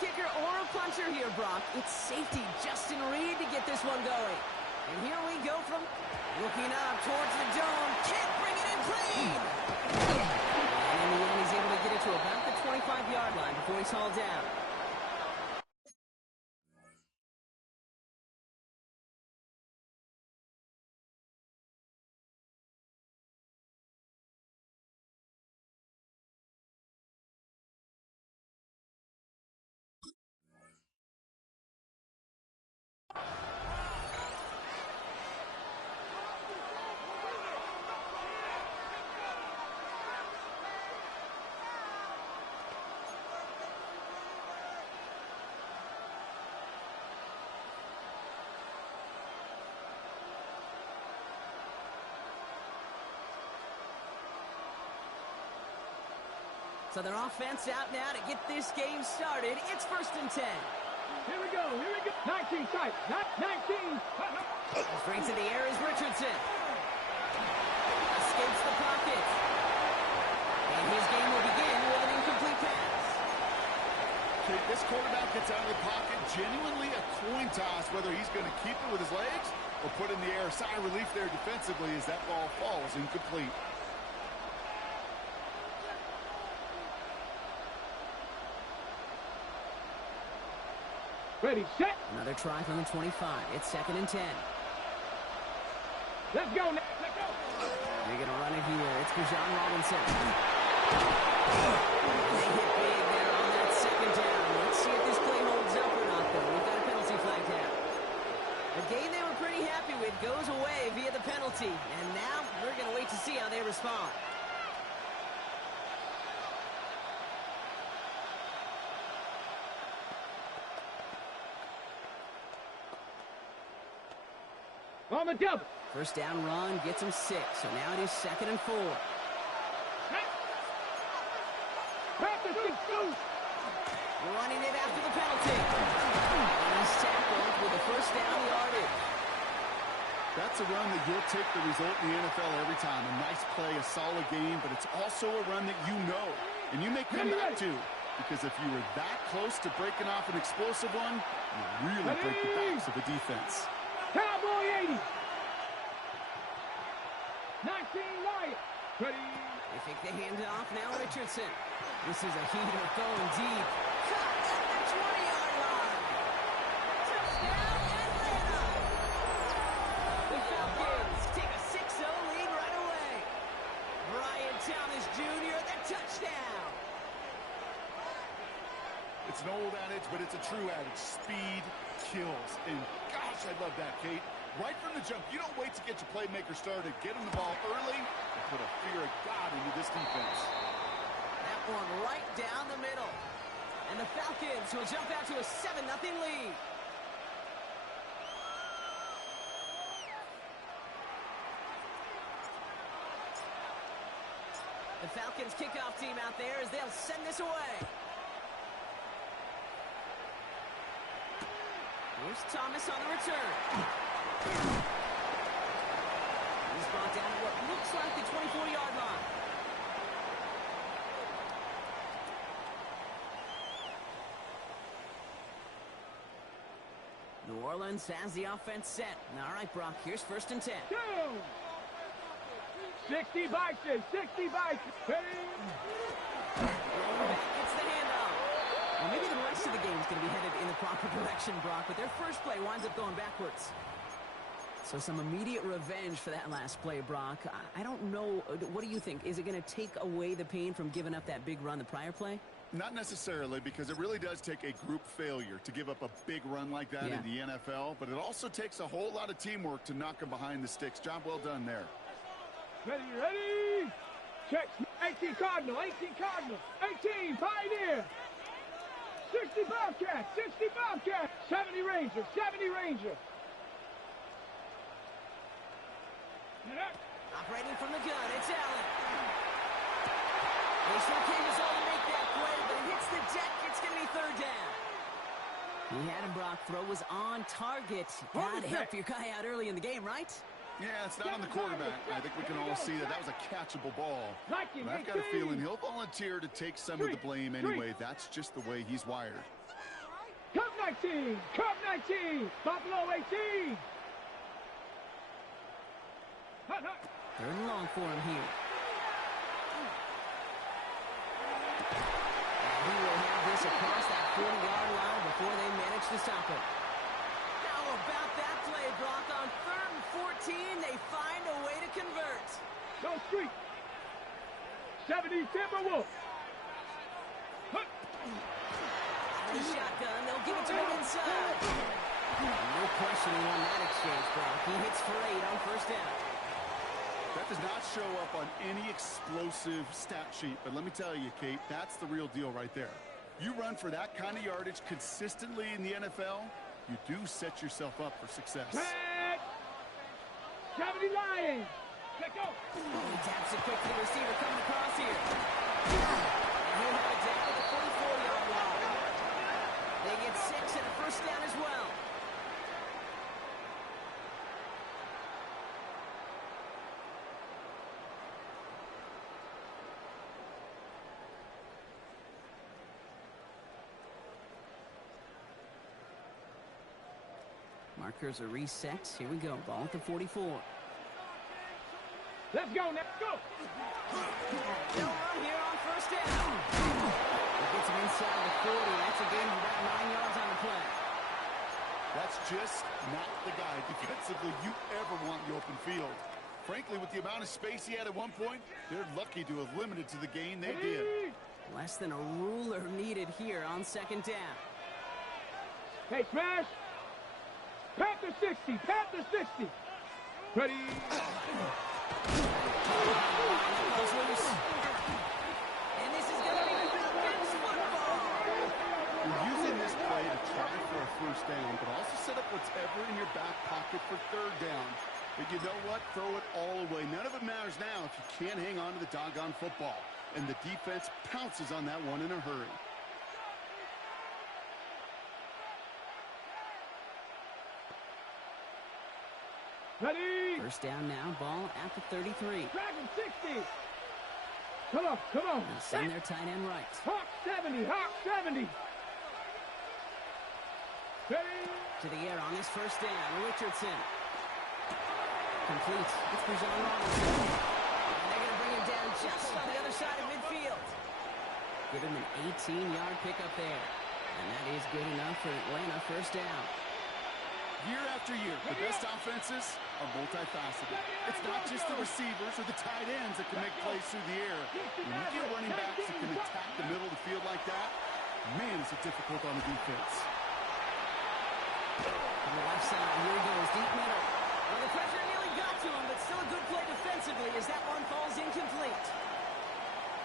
kicker or a puncher here, Brock. It's safety Justin Reed to get this one going. And here we go from looking up towards the dome. Can't bring it in clean. And in the end, he's able to get it to about the 25-yard line before he's hauled down. So their offense out now to get this game started. It's 1st and 10. Here we go. 19 tight. 19. Straight to the air is Richardson. Escapes the pocket. And his game will begin with an incomplete pass. Kate, this quarterback gets out of the pocket. Genuinely a coin toss whether he's going to keep it with his legs or put in the air. Sigh of relief there defensively as that ball falls incomplete. Ready, set. Another try from the 25. It's 2nd and 10. Let's go, Nick. Let's go. They're going to run it here. It's Bijan Robinson. They hit big there on that 2nd down. Let's see if this play holds up or not, though. We've got a penalty flag down. A game they were pretty happy with goes away via the penalty. And now we're going to wait to see how they respond. On the double. First down run gets him 6. So now it is 2nd and 4. Running it after the penalty. And he's tackled with a first down yardage. That's a run that you'll take the result in the NFL every time. A nice play, a solid game, but it's also a run that you know. And you may come back to, because if you were that close to breaking off an explosive one, you really break the backs of the defense. Cowboy 80. 19 Lion. Ready. They take the handoff. Now Richardson. This is a heater going deep. Caught at the 20-yard line. Touchdown Atlanta. The Falcons take a 6-0 lead right away. Brian Thomas Jr. the touchdown. It's an old adage, but it's a true adage. Speed kills. And gosh, I love that, Kate. Right from the jump, you don't wait to get your playmaker started. Get him the ball early and put a fear of God into this defense. That one right down the middle. And the Falcons will jump out to a 7-0 lead. The Falcons kickoff team out there as they'll send this away. Here's Thomas on the return. He's brought down at what looks like the 24-yard line. New Orleans has the offense set. All right, Brock, here's 1st and 10. 60 boxes. 60 boxes. It's the handoff. Well, maybe the rest of the game is going to be headed in the proper direction, Brock, but their first play winds up going backwards. So some immediate revenge for that last play, Brock. I don't know. What do you think? Is it going to take away the pain from giving up that big run the prior play? Not necessarily, because it really does take a group failure to give up a big run like that in the NFL, but it also takes a whole lot of teamwork to knock them behind the sticks. Job well done there. Ready. Check. 18 Cardinal. 18 Cardinal. 18 Pioneer. 60 Bobcat. 60 Bobcat. 70 Ranger. 70 Ranger. Operating from the gun, it's Allen. They sure came us all to make that play, but it hits the deck. It's going to be 3rd down. He had him, Brock. Throw was on target. Gotta help your guy out early in the game, right? Yeah, it's not on the quarterback. I think we can all see that was a catchable ball. But I've got a feeling he'll volunteer to take some of the blame anyway. That's just the way he's wired. 19. Cub 19. Buffalo 18. Hut, hut. Third and long for him here. And he will have this across that 40-yard line before they manage to stop it. How about that play, Brock? On 3rd and 14, they find a way to convert. Go street. 70 Timberwolves. Hut. The shotgun, they'll give it to him inside. No questioning on that exchange, Brock. He hits for 8 on first down. That does not show up on any explosive stat sheet, but let me tell you, Kate, that's the real deal right there. You run for that kind of yardage consistently in the NFL, you do set yourself up for success. Set. 70 Lions. Let go. He taps it quick to the receiver coming across here. And he'll have it down to the 44-yard line. They get 6 and a first down as well. Markers are reset. Here we go. Ball at the 44. Let's go, let's go. No run here on first down. It gets him inside the 40. That's a gain of about 9 yards on the play. That's just not the guy defensively you ever want in the open field. Frankly, with the amount of space he had at one point, they're lucky to have limited to the gain they did. Less than a ruler needed here on second down. Hey, smash. Panther 60. Panther 60. Ready. Goes loose. And this is going to be Falcons football. You're using this play to try for a first down, but also set up whatever in your back pocket for third down. But you know what? Throw it all away. None of it matters now if you can't hang on to the doggone football. And the defense pounces on that one in a hurry. Ready. First down now. Ball at the 33. Dragon 60. Come on, come on. They'll send their tight end right. Hawk 70. Hawk 70. Ready. To the air on this first down. Richardson. Complete. It's for John Robinson. And they're going to bring him down just on the other side of midfield. Give him an 18-yard pickup there. And that is good enough for Atlanta first down. Year after year, the best offenses are multifaceted. It's not just the receivers or the tight ends that can make plays through the air. When you get running backs that can attack the middle of the field like that, man, is it difficult on the defense. On the left side, here he goes, deep middle. Well, the pressure nearly got to him, but still a good play defensively as that one falls incomplete.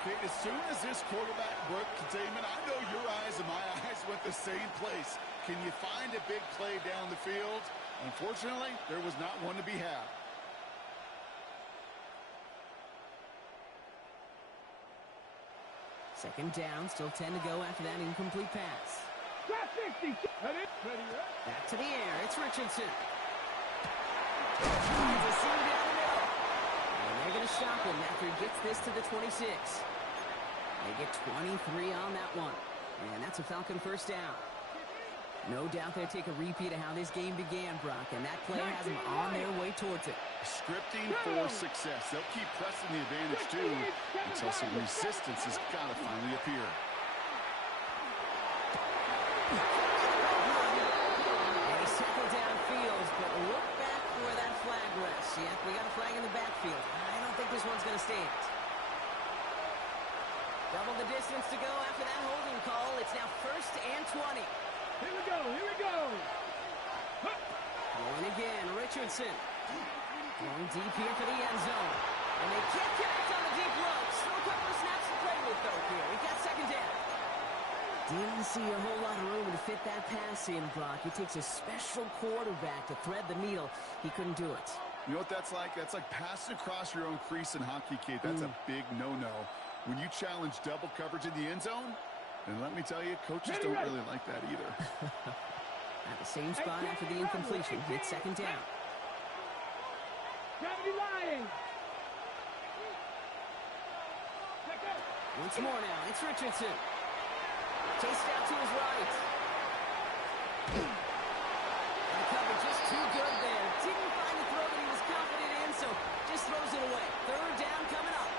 Okay, as soon as this quarterback broke containment, I know your eyes and my eyes went the same place. Can you find a big play down the field? Unfortunately, there was not one to be had. Second down, still 10 to go after that incomplete pass. Drop 60. Ready. Ready. Back to the air, it's Richardson. Finds a seam down the middle. And they're going to stop him after he gets this to the 26. They get 23 on that one. And that's a Falcon first down. No doubt they'll take a repeat of how this game began, Brock, and that play has them on their way towards it. Scripting for success. They'll keep pressing the advantage, too, until some resistance has got to finally appear. And he settled downfield, but look back where that flag rests. Yep, we got a flag in the backfield. I don't think this one's going to stand. Double the distance to go after that holding call. It's now 1st and 20. Here we go. Here we go. Going again, Richardson. Going deep here for the end zone. And they can't connect on the deep low. Still a couple of snaps to play with, though, here. We got second down. Didn't see a whole lot of room to fit that pass in, Brock. It takes a special quarterback to thread the needle. He couldn't do it. You know what that's like? That's like passing across your own crease in hockey, Kate. That's a big no-no. When you challenge double coverage in the end zone, and let me tell you, coaches don't really like that either. At the same spot after the incompletion, it's second down. 70 Lions. Once more now, it's Richardson. Chased out to his right. And the cover just too good there. Didn't find the throw that he was confident in, so just throws it away. Third down coming up.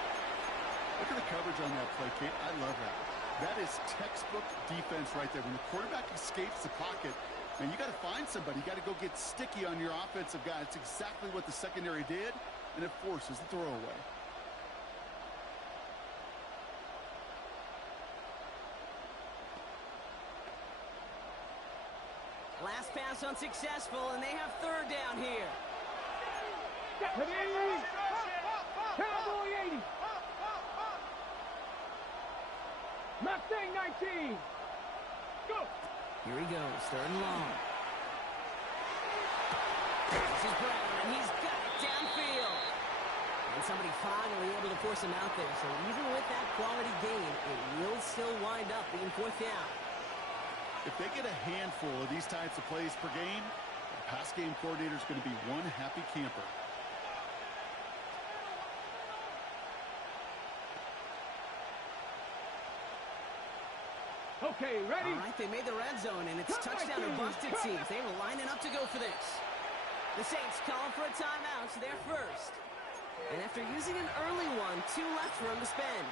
Look at the coverage on that play, Kate. I love that. That is textbook defense right there. When the quarterback escapes the pocket, man, you got to find somebody. You got to go get sticky on your offensive guy. It's exactly what the secondary did, and it forces the throwaway. Last pass unsuccessful, and they have third down here. Cowboy 80. Mustang 19. Go. Here he goes, third and long. This is Brown, and he's got it downfield. And somebody finally able to force him out there. So even with that quality gain, it will still wind up being fourth down. If they get a handful of these types of plays per game, the pass game coordinator is going to be one happy camper. Okay, ready? All right, they made the red zone, and it's touchdown or bust it seems. They were lining up to go for this. The Saints calling for a timeout, so they're first. And after using an early one, 2 left for him to spend.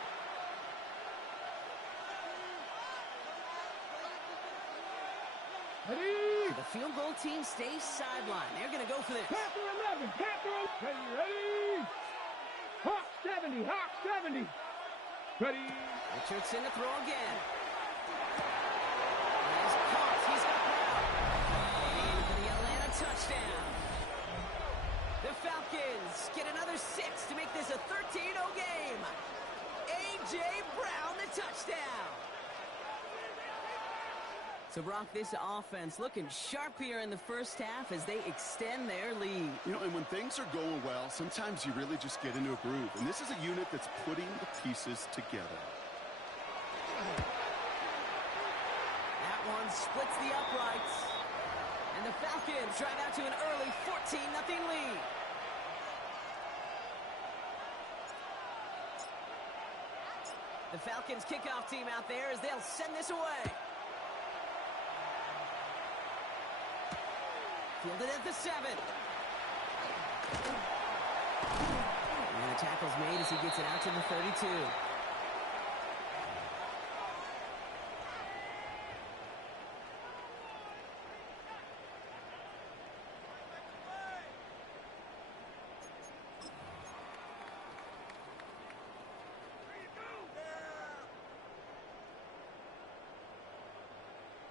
Ready? So the field goal team stays sideline. They're going to go for this. Panther 11. Panther 11. Ready? Hawk 70. Hawk 70. Ready? Richardson to throw again. He's caught. He's got Brown. And for the Atlanta touchdown. The Falcons get another 6 to make this a 13-0 game. A.J. Brown, the touchdown. So, Brock, this offense looking sharp here in the first half as they extend their lead. You know, and when things are going well, sometimes you really just get into a groove. And this is a unit that's putting the pieces together. That one splits the uprights. And the Falcons drive out to an early 14-0 lead. The Falcons kickoff team out there as they'll send this away. Fielded at the 7. And the tackle's made as he gets it out to the 32.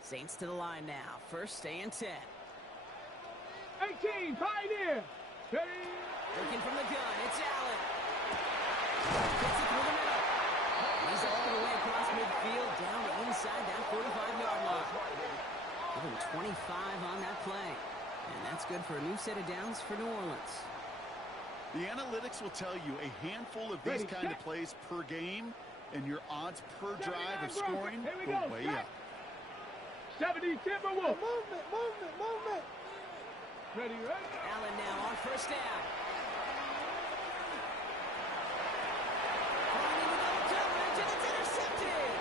Saints to the line now. First and 10. 18, Pioneer. Ready? Looking from the gun, it's Allen. Gets it through the middle. He's all the way across midfield, down inside that 45-yard line. Give him 25 on that play. And that's good for a new set of downs for New Orleans. The analytics will tell you a handful of these kind of plays per game, and your odds per drive of scoring go way up. 70 Timberwolves. Movement. Ready? Allen now on first down. Throwing into double coverage, and it's intercepted.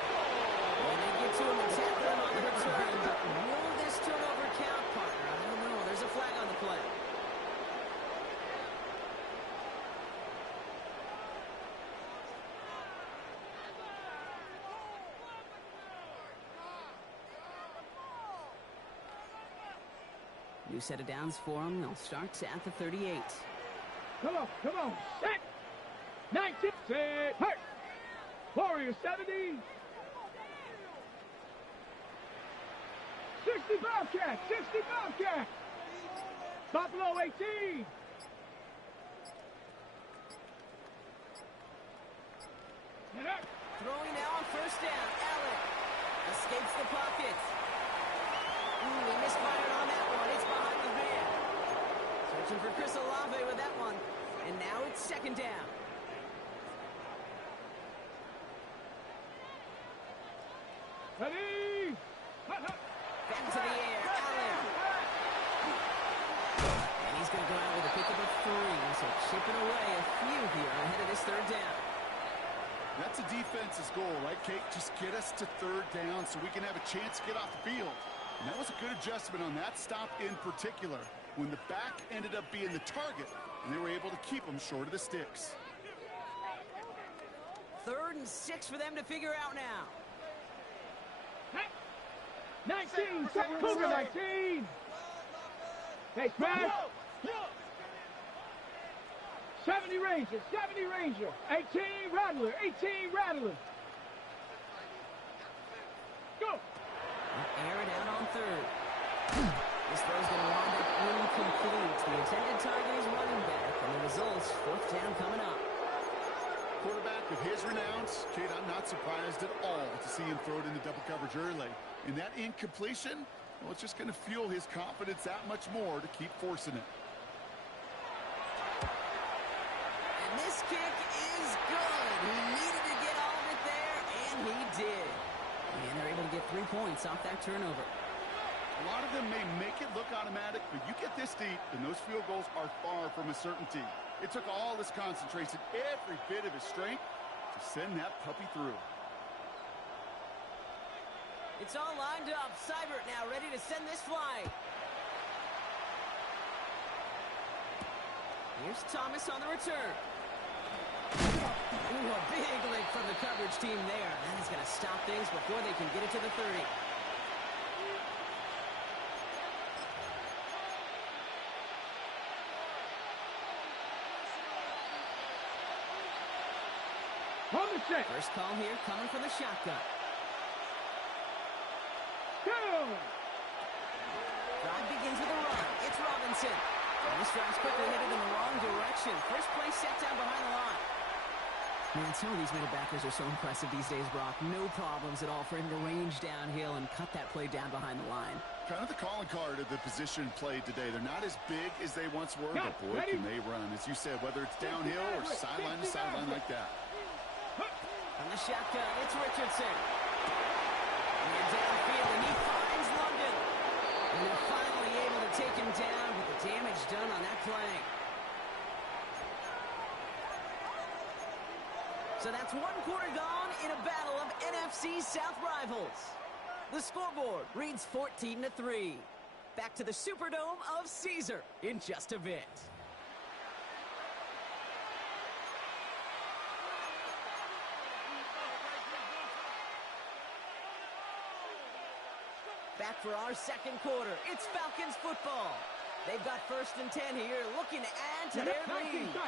When they get to him and tackle him on the return, but will this turnover count, partner? I don't know. There's a flag on the play. New set of downs for them. They'll start at the 38. Come on. Set. 19. Set. Hurt. Warrior 70. 60 Bobcat. Buffalo 18. Throwing now on first down. Allen escapes the pocket. He misfired on that one. It's behind the van. Searching for Chris Olave with that one. And now it's second down. Ready? Back to the air. Allen. And he's going to go out with a pick of a 3. So chipping away a few here ahead of this third down. That's a defense's goal, right, Kate? Just get us to third down so we can have a chance to get off the field. And that was a good adjustment on that stop in particular, when the back ended up being the target, and they were able to keep him short of the sticks. 3rd and 6 for them to figure out now. 19, Cougar 19. Hey, Smash. 70 Ranger, 70 Ranger. 18 Rattler, 18 Rattler. Go. Air it out on 3rd. This throw's going to wind up incomplete. The intended target is running back, and the results, 4th down coming up. Quarterback of his renowns, Kate, I'm not surprised at all to see him throw it into double coverage early. And that incompletion, well, it's just going to fuel his confidence that much more to keep forcing it. And this kick is good. He needed to get all of it there, and he did. And they're able to get 3 points off that turnover. A lot of them may make it look automatic, but you get this deep, and those field goals are far from a certainty. It took all his concentration, every bit of his strength, to send that puppy through. It's all lined up. Seibert now ready to send this flying. Here's Thomas on the return. Ooh, a big lick from the coverage team there. That is going to stop things before they can get it to the 30. First call here coming from the shotgun. Drive begins with a run. It's Robinson. And this drive's quickly headed in the wrong direction. First play set down behind the line. Man, some of these middle backers are so impressive these days, Brock. No problems at all for him to range downhill and cut that play down behind the line. Kind of the calling card of the position played today. They're not as big as they once were, but boy, can they run. As you said, whether it's downhill or sideline to sideline like that. On the shotgun, it's Richardson. And downfield, and he finds London. And they're finally able to take him down with the damage done on that play. So that's 1 quarter gone in a battle of NFC South rivals. The scoreboard reads 14-3. Back to the Superdome of Caesar in just a bit. Back for our second quarter. It's Falcons football. They've got 1st and 10 here, looking to add to their lead. 19, 60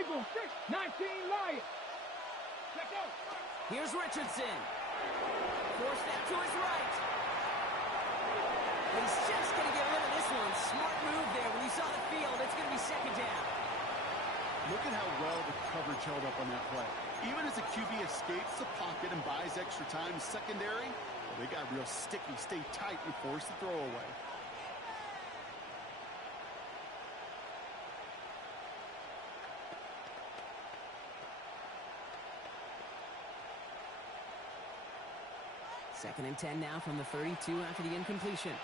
Eagles, 19 Lions. Let's go. Here's Richardson. Forced out to his right. He's just going to get rid of this one. Smart move there. When you saw the field, it's going to be 2nd down. Look at how well the coverage held up on that play. Even as the QB escapes the pocket and buys extra time secondary, well, they got real sticky, stay tight, and force the throw away. Second and 10 now from the 32 after the incompletion.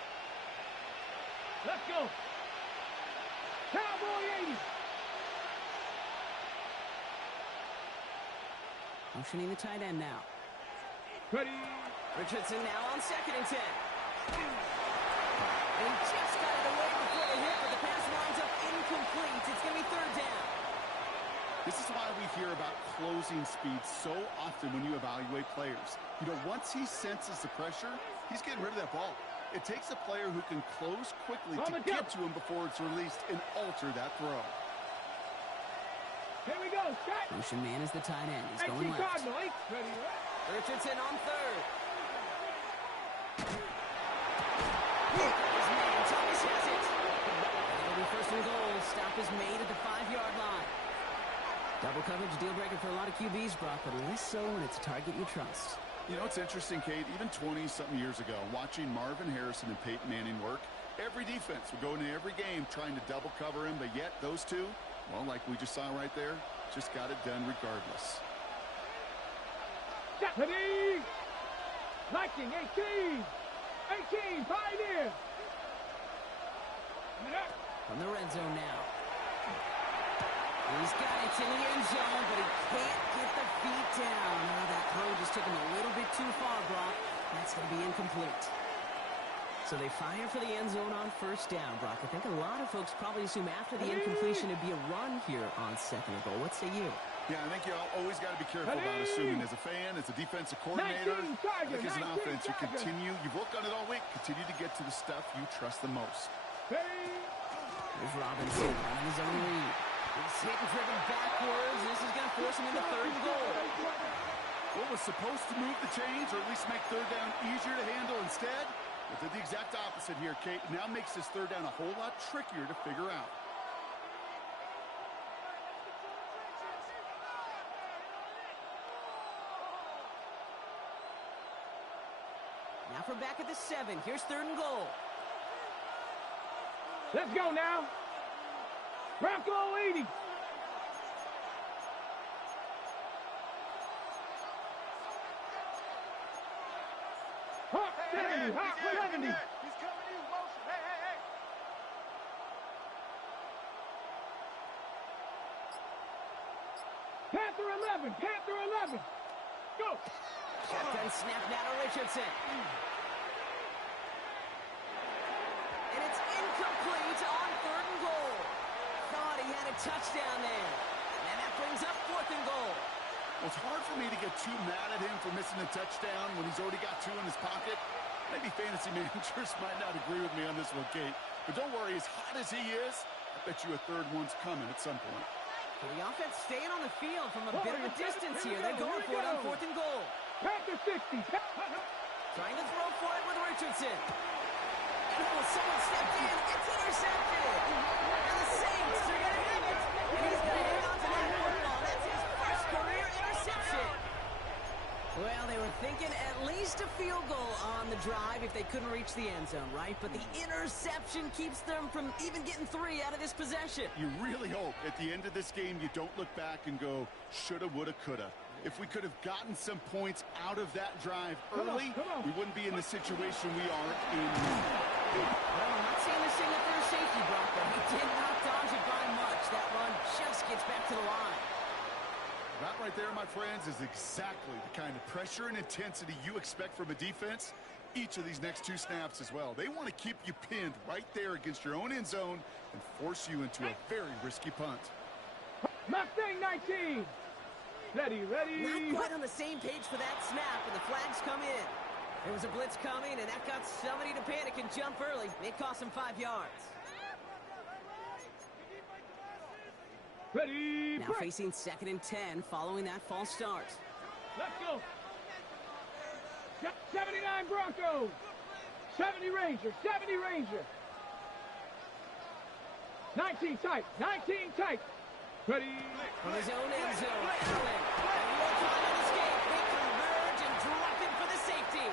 Let's go. Cowboy 80. Motioning the tight end now. Ready. Richardson now on 2nd and 10. And he just got it away before the hit, but the pass winds up incomplete. It's going to be 3rd down. This is why we hear about closing speed so often when you evaluate players. You know, once he senses the pressure, he's getting rid of that ball. It takes a player who can close quickly to get to him before it's released and alter that throw. Here we go, set. Motion man is the tight end. He's going left. Ready, Richardson on 3rd. Is made. Thomas has it. It'll be 1st and goal. Stop is made at the 5-yard line. Double coverage, deal breaker for a lot of QBs, Brock, but less so when it's a target you trust. You know, it's interesting, Kate, even 20-something years ago, watching Marvin Harrison and Peyton Manning work, every defense would go into every game trying to double cover him, but yet those two, well, like we just saw right there, just got it done regardless. Ready. Viking 18. 18, Pioneer. From the red zone now. He's got it in the end zone, but he can't get the feet down. Oh, that throw just took him a little bit too far, Brock. That's going to be incomplete. So they fire for the end zone on first down, Brock. I think a lot of folks probably assume after the incompletion it'd be a run here on second and goal. What say you? Yeah, I think you always got to be careful about assuming as a fan, as a defensive coordinator. I think as an offense, you've worked on it all week, continue to get to the stuff you trust the most. Here's Robinson on his own lead. He's hit and driven backwards. This is going to force him into third and goal. What was supposed to move the chains, or at least make third down easier to handle instead? It did the exact opposite here, Kate. Now makes this third down a whole lot trickier to figure out. Now from back at the 7. Here's third and goal. Let's go now. Bronco 80. Hawk 70. Hawk 70. He's coming in motion. Hey. Panther 11. Panther 11. Go. Shotgun snap now to Richardson. And it's incomplete on third and goal. Thought he had a touchdown there. And that brings up fourth and goal. Well, it's hard for me to get too mad at him for missing a touchdown when he's already got 2 in his pocket. Maybe fantasy managers might not agree with me on this one, Kate. But don't worry, as hot as he is, I bet you a third one's coming at some point. So the offense staying on the field from a bit of a distance here. They're going for it on fourth and goal. Panther 60. Trying to throw for it with Richardson. Oh, someone stepped in. It's intercepted. And the Saints are going to have it. And he's going to hang on to that football. That's his first career interception. Well, they were thinking at least a field goal on the drive if they couldn't reach the end zone, right? But the interception keeps them from even getting 3 out of this possession. You really hope at the end of this game you don't look back and go, shoulda, woulda, coulda. If we could have gotten some points out of that drive early, we wouldn't be in the situation we are in now. Well, I'm not saying this thing up for a safety, Brock, but he did not dodge it by much. That run just gets back to the line. That right there, my friends, is exactly the kind of pressure and intensity you expect from a defense. Each of these next 2 snaps as well. They want to keep you pinned right there against your own end zone and force you into a very risky punt. Mustang 19. Ready. Not quite on the same page for that snap, and the flags come in. There was a blitz coming, and that got somebody to panic and jump early. It cost him 5 yards. Ready. Now facing 2nd and 10 following that false start. Let's go. 79 Broncos. 70 Ranger. 70 Ranger. 19 tight. 19 tight. Ready. From his own end zone, Allen. And no time on escape. They converge and drop him for the safety.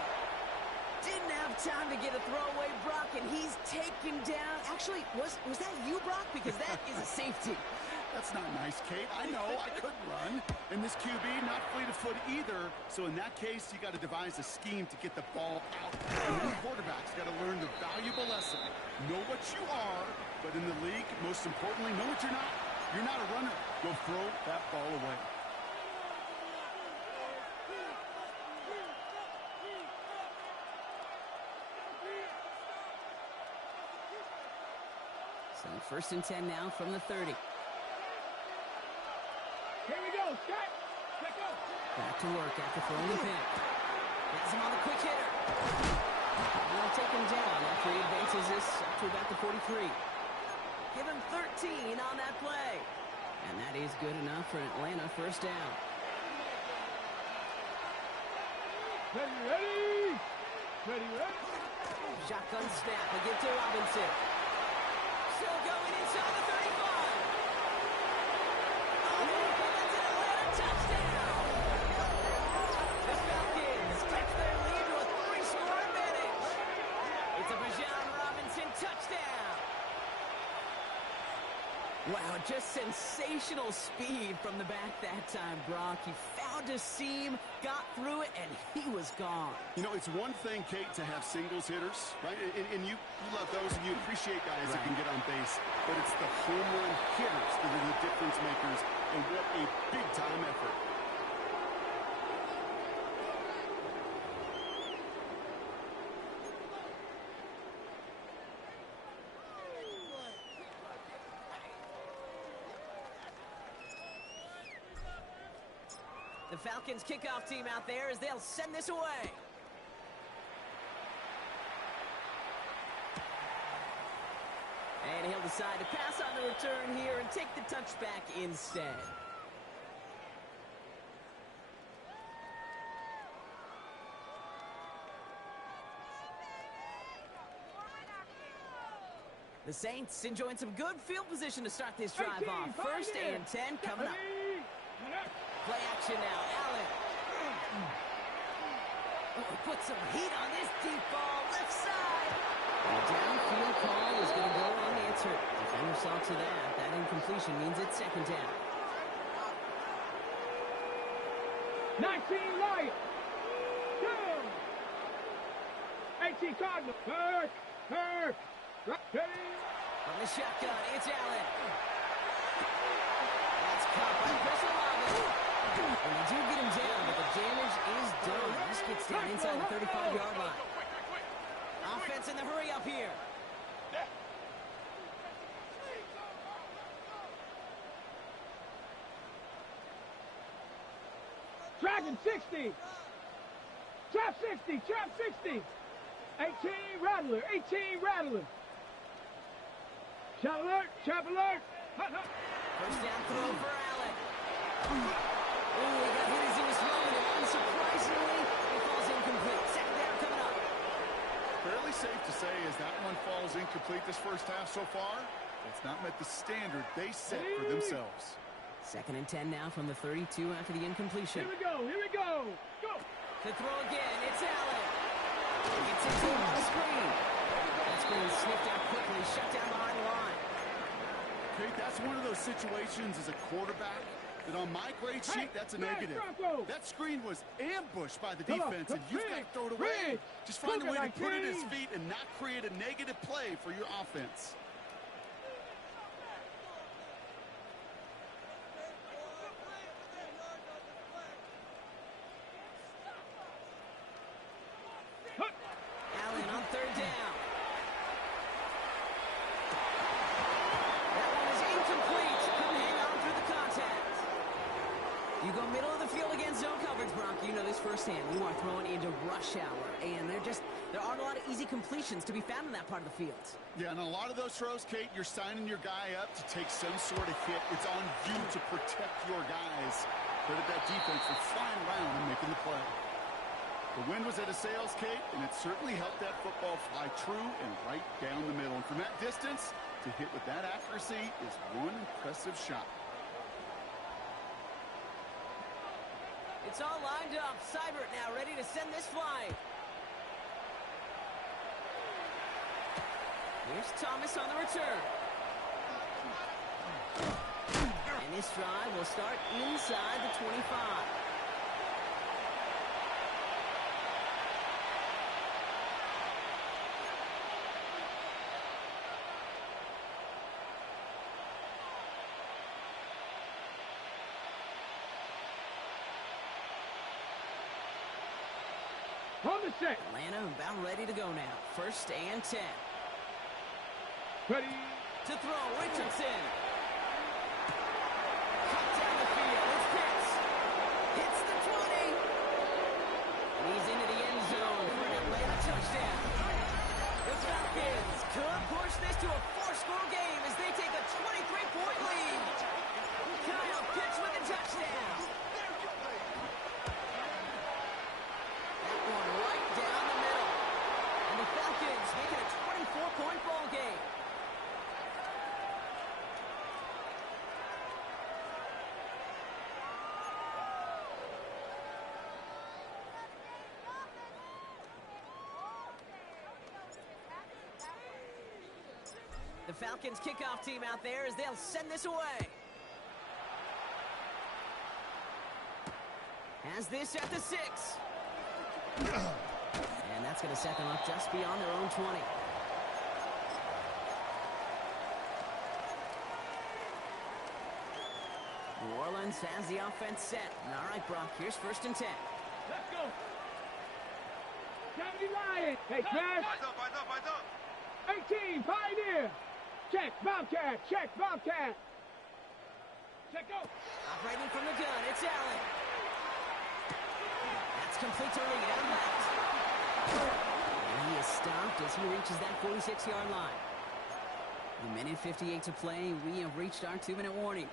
Didn't have time to get a throwaway, Brock, and he's taken down. Actually, was that you, Brock? Because that is a safety. That's not nice, Kate. I know I couldn't run. And this QB, not fleet of foot either. So in that case, you got to devise a scheme to get the ball out. And then quarterbacks got to learn the valuable lesson. Know what you are, but in the league, most importantly, know what you're not. You're not a runner. Go throw that ball away. So 1st and 10 now from the 30. Here we go, Scott. Let's go. Back to work after throwing the pick. Has him on the quick hitter. They'll take him down after he advances this up to about the 43. Give him 13 on that play. And that is good enough for an Atlanta first down. Ready. Shotgun snap. They give to Robinson. Still going inside the 35. Oh, that's an Atlanta touchdown. The Falcons catch their lead to a 3-score advantage. It's a Bijan Robinson touchdown. Wow, just sensational speed from the back that time, Brock. He found a seam, got through it, and he was gone. You know, it's one thing, Kate, to have singles hitters, right? And you love those, and you appreciate guys that can get on base. But it's the home run hitters that are the difference makers, and what a big-time effort. The Falcons kickoff team out there as they'll send this away. And he'll decide to pass on the return here and take the touchback instead. The Saints enjoying some good field position to start this drive off. First and 10 coming up. Play action now, Allen. Oh, put some heat on this deep ball, left side. The downfield call is going to go unanswered. Defender saw to that. That incompletion means it's second down. 19 Lions. 2. 18 Cardinals. Hurt. From the shotgun, it's Allen. That's caught by Chris Olave. And they do get him down, but the damage is done. This gets down inside the 35-yard line. Offense in the hurry up here. Dragon 60. Trap 60. 18 Rattler. Trap alert. First down throw for Allen. Ooh, he got hit as he was throwing it. Unsurprisingly, it falls incomplete. Second down coming up. Fairly safe to say as that one falls incomplete this first half so far, it's not met the standard they set for themselves. Second and 10 now from the 32 after the incompletion. Here we go. Go. To throw again, it's Allen. It's into him on the screen. That screen sniffed out quickly, shut down behind the line. Okay, that's one of those situations as a quarterback that on my grade sheet, that's a negative. That screen was ambushed by the defense, and you've got to throw it away. Just find a way to put it at his feet and not create a negative play for your offense. Allen on third down. That one is incomplete. Couldn't hang on through the contact. You go middle of the field against zone coverage, Brock. You know this firsthand. You are throwing into rush hour, and there aren't a lot of easy completions to be found in that part of the field. Yeah, and a lot of those throws, Kate, you're signing your guy up to take some sort of hit. It's on you to protect your guys. Credit that defense for flying around and making the play. The wind was at a sails, Kate, and it certainly helped that football fly true and right down the middle. And from that distance, to hit with that accuracy is one impressive shot. It's all lined up. Seibert now ready to send this flying. Here's Thomas on the return. And this drive will start inside the 25. On the set. Atlanta about ready to go now. First and 10. Ready. To throw, Richardson. Cut down the field. It's Pitts. Hits the 20. And he's into the end zone for an Atlanta touchdown. The Falcons could push this to a 4-score game as they take a 23-point lead. Kyle Pitts with a touchdown. That one right down the middle. And the Falcons make it a 24-point ball game. The Falcons kickoff team out there as they'll send this away. Has this at the 6. And that's going to set them up just beyond their own 20. New Orleans has the offense set. All right, Brock, here's first and 10. Let's go. 70 Lions. Hey, Smash. Eyes up. 18 Pioneer. Check Bobcat. Check Bobcat. Check go. Operating from the gun, it's Allen. complete to Reed out left. And he is stopped as he reaches that 46-yard line. A minute 58 to play. We have reached our 2-minute warning.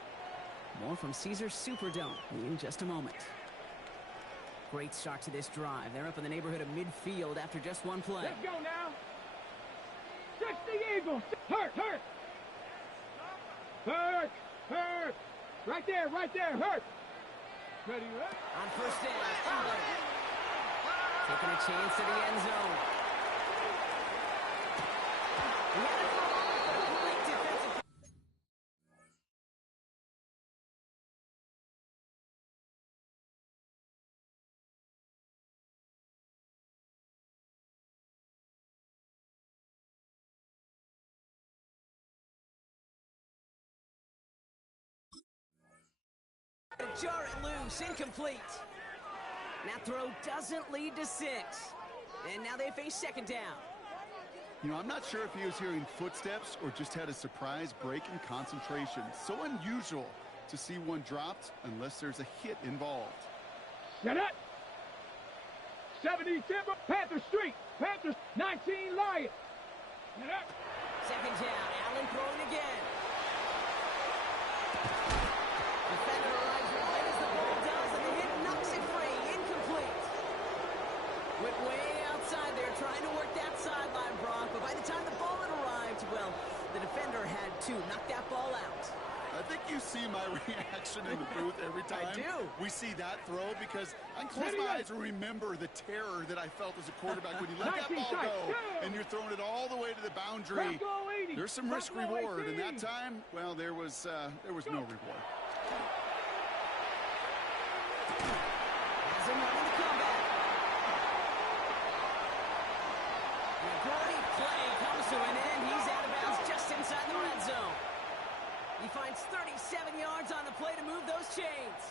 More from Caesars Superdome in just a moment. Great start to this drive. They're up in the neighborhood of midfield after just one play. Let's go now. 60 Eagles. Hurt. Right there. Hurt. Ready, right? On first down, Allen. Taking a chance to the end zone. Great defensive. Jar it loose, incomplete. That throw doesn't lead to 6. And now they face second down. You know, I'm not sure if he was hearing footsteps or just had a surprise break in concentration. So unusual to see one dropped unless there's a hit involved. Get it. 70 Timber. Panther Street. Panthers 19 Lions. Get it. Second down, Allen throwing again. Defender arrives right as the ball does, and the hit knocks it free. Incomplete. Went way outside there, trying to work that sideline, Brock. But by the time the ball had arrived, well, the defender had to knock that ball out. I think you see my reaction in the booth every time I do. we see that throw, because I can close my eyes and remember the terror that I felt as a quarterback when you let that ball go and you're throwing it all the way to the boundary. There's some risk reward, and that time, well, there was no reward. Has him running the comeback. And a great play comes to an end. He's out of bounds just inside the red zone. He finds 37 yards on the play to move those chains.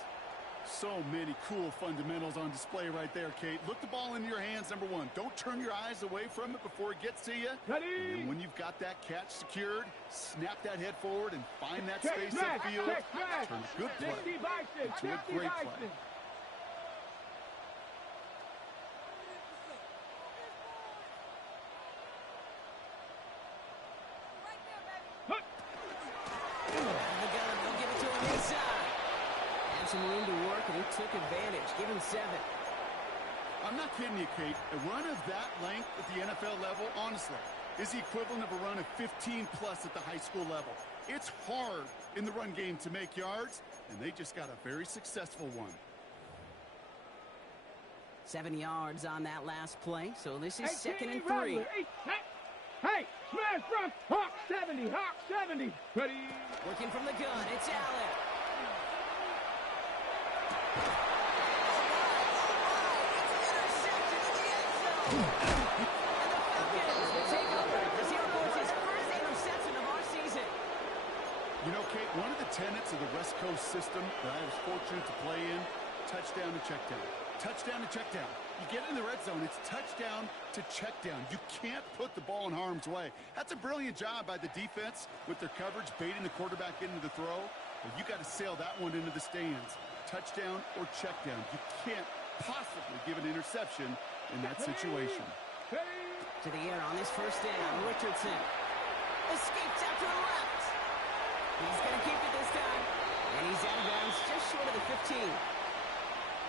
So many cool fundamentals on display right there, Kate. Look the ball into your hands, number one. Don't turn your eyes away from it before it gets to you. And when you've got that catch secured, snap that head forward and find that space upfield. Turn a good play into a great play. Some room to work, and he took advantage. Give him 7. I'm not kidding you, Kate. A run of that length at the NFL level, honestly, is the equivalent of a run of 15-plus at the high school level. It's hard in the run game to make yards, and they just got a very successful one. 7 yards on that last play, so this is second and 3. Hey, smash front, Hawk 70, Hawk 70. Ready? Working from the gun, it's Allen. You know, Kate, one of the tenets of the West Coast system that I was fortunate to play in, touchdown to check down. Touchdown to check down. You get in the red zone, it's touchdown to check down. You can't put the ball in harm's way. That's a brilliant job by the defense with their coverage, baiting the quarterback into the throw. But you got to sail that one into the stands. Touchdown or check down. You can't possibly give an interception in that situation. To the air on this first down, Richardson escapes out to the left. He's going to keep it this time. And he's out of bounds just short of the 15.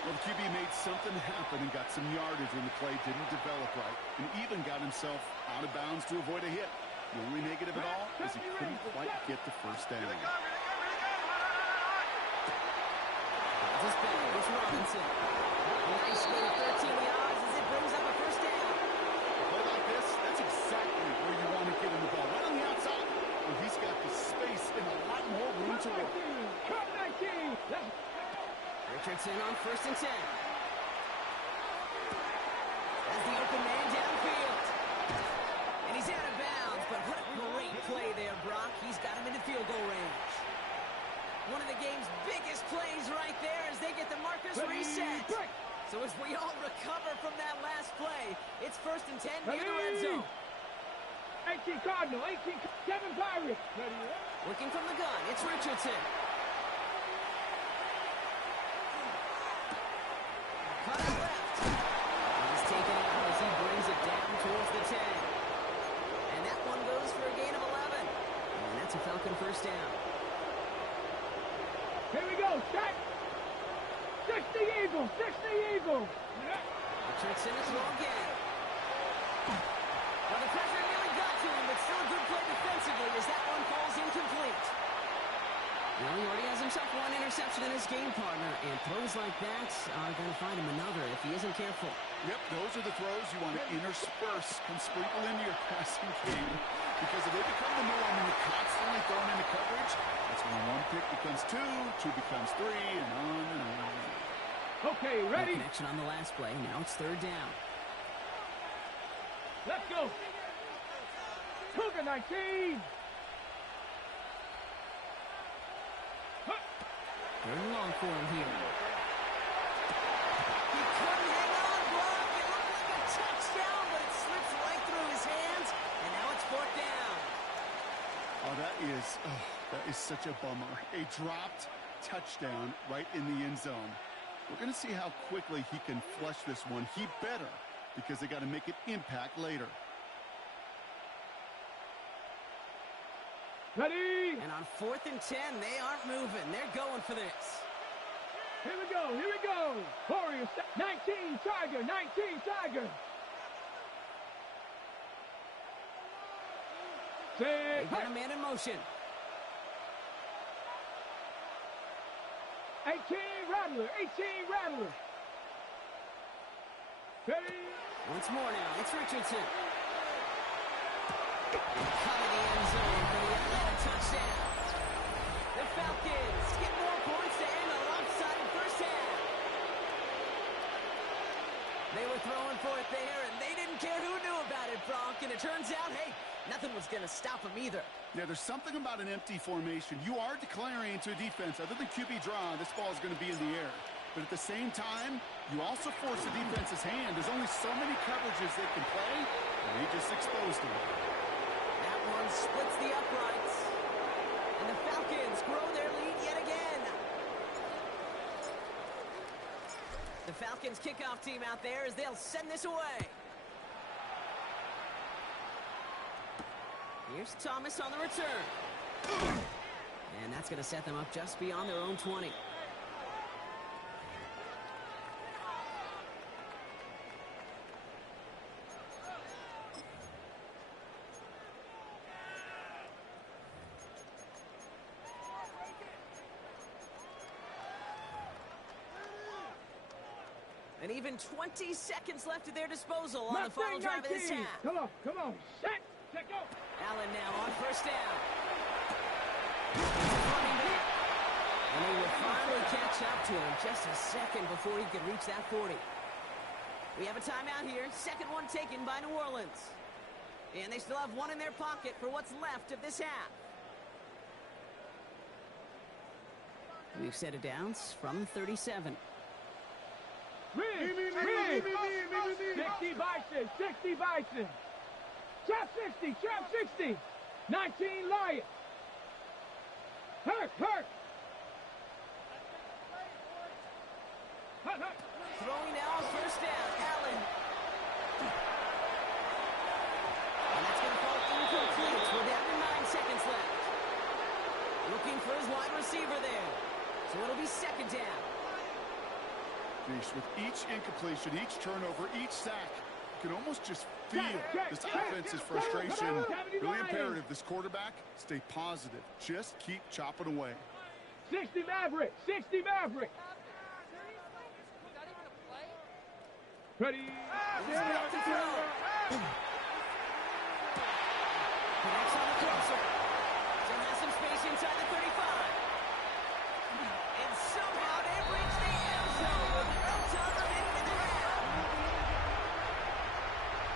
Well, the QB made something happen and got some yardage when the play didn't develop right, and even got himself out of bounds to avoid a hit. The only negative at all is he couldn't quite get the first down. This back, it's Robinson. Nice gain of 13 yards as it brings up a first down. A play like this, that's exactly where you want to get him the ball. Right on the outside, where he's got the space and a lot more room to work. Richardson on first and 10. As the open man downfield. And he's out of bounds, but what a great play there, Brock. He's got him into field goal range. One of the game's biggest plays right there as they get the markers reset. So as we all recover from that last play, it's first and 10 near the red zone. 18 Cardinal, 7 Pirates. Working from the gun, it's Richardson. Cut out left. Set. 60 Eagles, 60 Eagles. Richardson to throw again. Well, the pressure nearly got to him, but still a good play defensively as that one falls incomplete. Well, he already has himself one interception in his game, partner, and throws like that are going to find him another if he isn't careful. Yep, those are the throws you want to intersperse and sprinkle into your passing game, because if they become the norm and you're constantly thrown into coverage, that's when one pick becomes two becomes three, and on and on. Okay, ready? No connection on the last play. Now it's third down. Let's go. Cougar 19. Third and long for him here. He couldn't hang on, Brock. It looked like a touchdown, but it slips right through his hands, and now it's fourth down. Oh, that is such a bummer. A dropped touchdown right in the end zone. We're going to see how quickly he can flush this one. He better, because they got to make an impact later. Ready? And on 4th and 10, they aren't moving. They're going for this. Here we go, here we go. Warriors, 19 Tiger, 19 Tiger. They got a man in motion. 18 Rattler, 18 Rattler. Ready? Once more now, it's Richardson. And cutting the end zone for the Atlanta touchdown. The Falcons get more points to end a lopsided first half. They were throwing for it there, and they didn't care who knew about it, Bronk. And it turns out, hey, nothing was going to stop them either. Yeah, there's something about an empty formation. You are declaring to a defense, other than QB draw, this ball is going to be in the air. But at the same time, you also force the defense's hand. There's only so many coverages they can play, and they just exposed them. That one splits the uprights. And the Falcons grow their lead yet again. The Falcons kickoff team out there as they'll send this away. Here's Thomas on the return. And that's going to set them up just beyond their own 20. And even 20 seconds left at their disposal on the final drive of this half. Come on, set, go. Allen now on first down. Running back. And he will finally catch up to him just a second before he could reach that 40. We have a timeout here. Second one taken by New Orleans. And they still have one in their pocket for what's left of this half. We've set it down from 37. Rig! 60 Bison! Trap 60! 19 Lions! Hurt! Throwing now on first down, Allen. And that's going to fall incomplete. We're down to 9 seconds left. Looking for his wide receiver there. So it'll be second down. With each incompletion, each turnover, each sack, you can almost just feel this offense's frustration. Really imperative, this quarterback, stay positive. Just keep chopping away. 60 Maverick! Ready? He's about to throw. Connects on the crosser. Still has some space inside the 35. And somehow they reach the end zone with no time in the ground.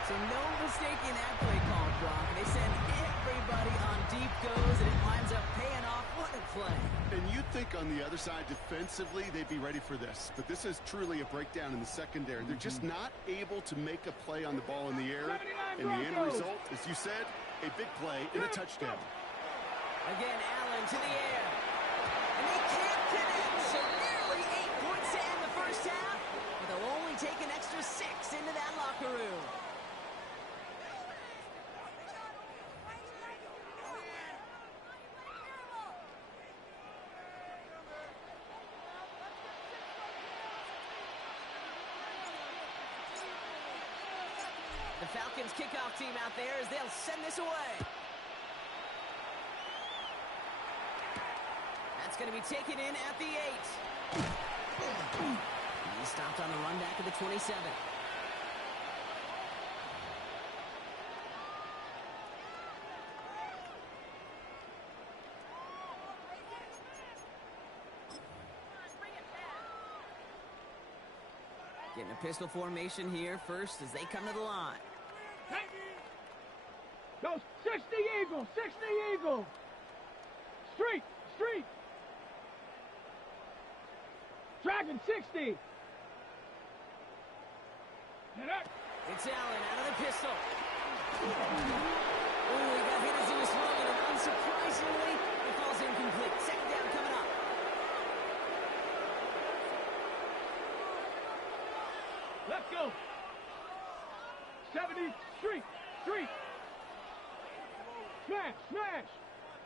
So no mistaking that play call, Brock. They send everybody on deep goes, and it winds up paying off. What a play. And you'd think on the other side, defensively, they'd be ready for this. But this is truly a breakdown in the secondary. They're just not able to make a play on the ball in the air. And the end result, as you said, a big play and a touchdown. Again, Allen to the air. And they can't connect. So nearly 8 points to end the first half. But they'll only take an extra 6 into that locker room. the Falcons kickoff team out there as they'll send this away. That's going to be taken in at the 8. He stopped on the run back of the 27. Getting a pistol formation here first as they come to the line. Go 60 Eagle, 60 Eagle. Street, street. Dragon 60. It's Allen out of the pistol. Ooh, he got hit as he was throwing, and unsurprisingly, it falls incomplete. Second down coming up. Let's go. 70, street, street. Smash, smash.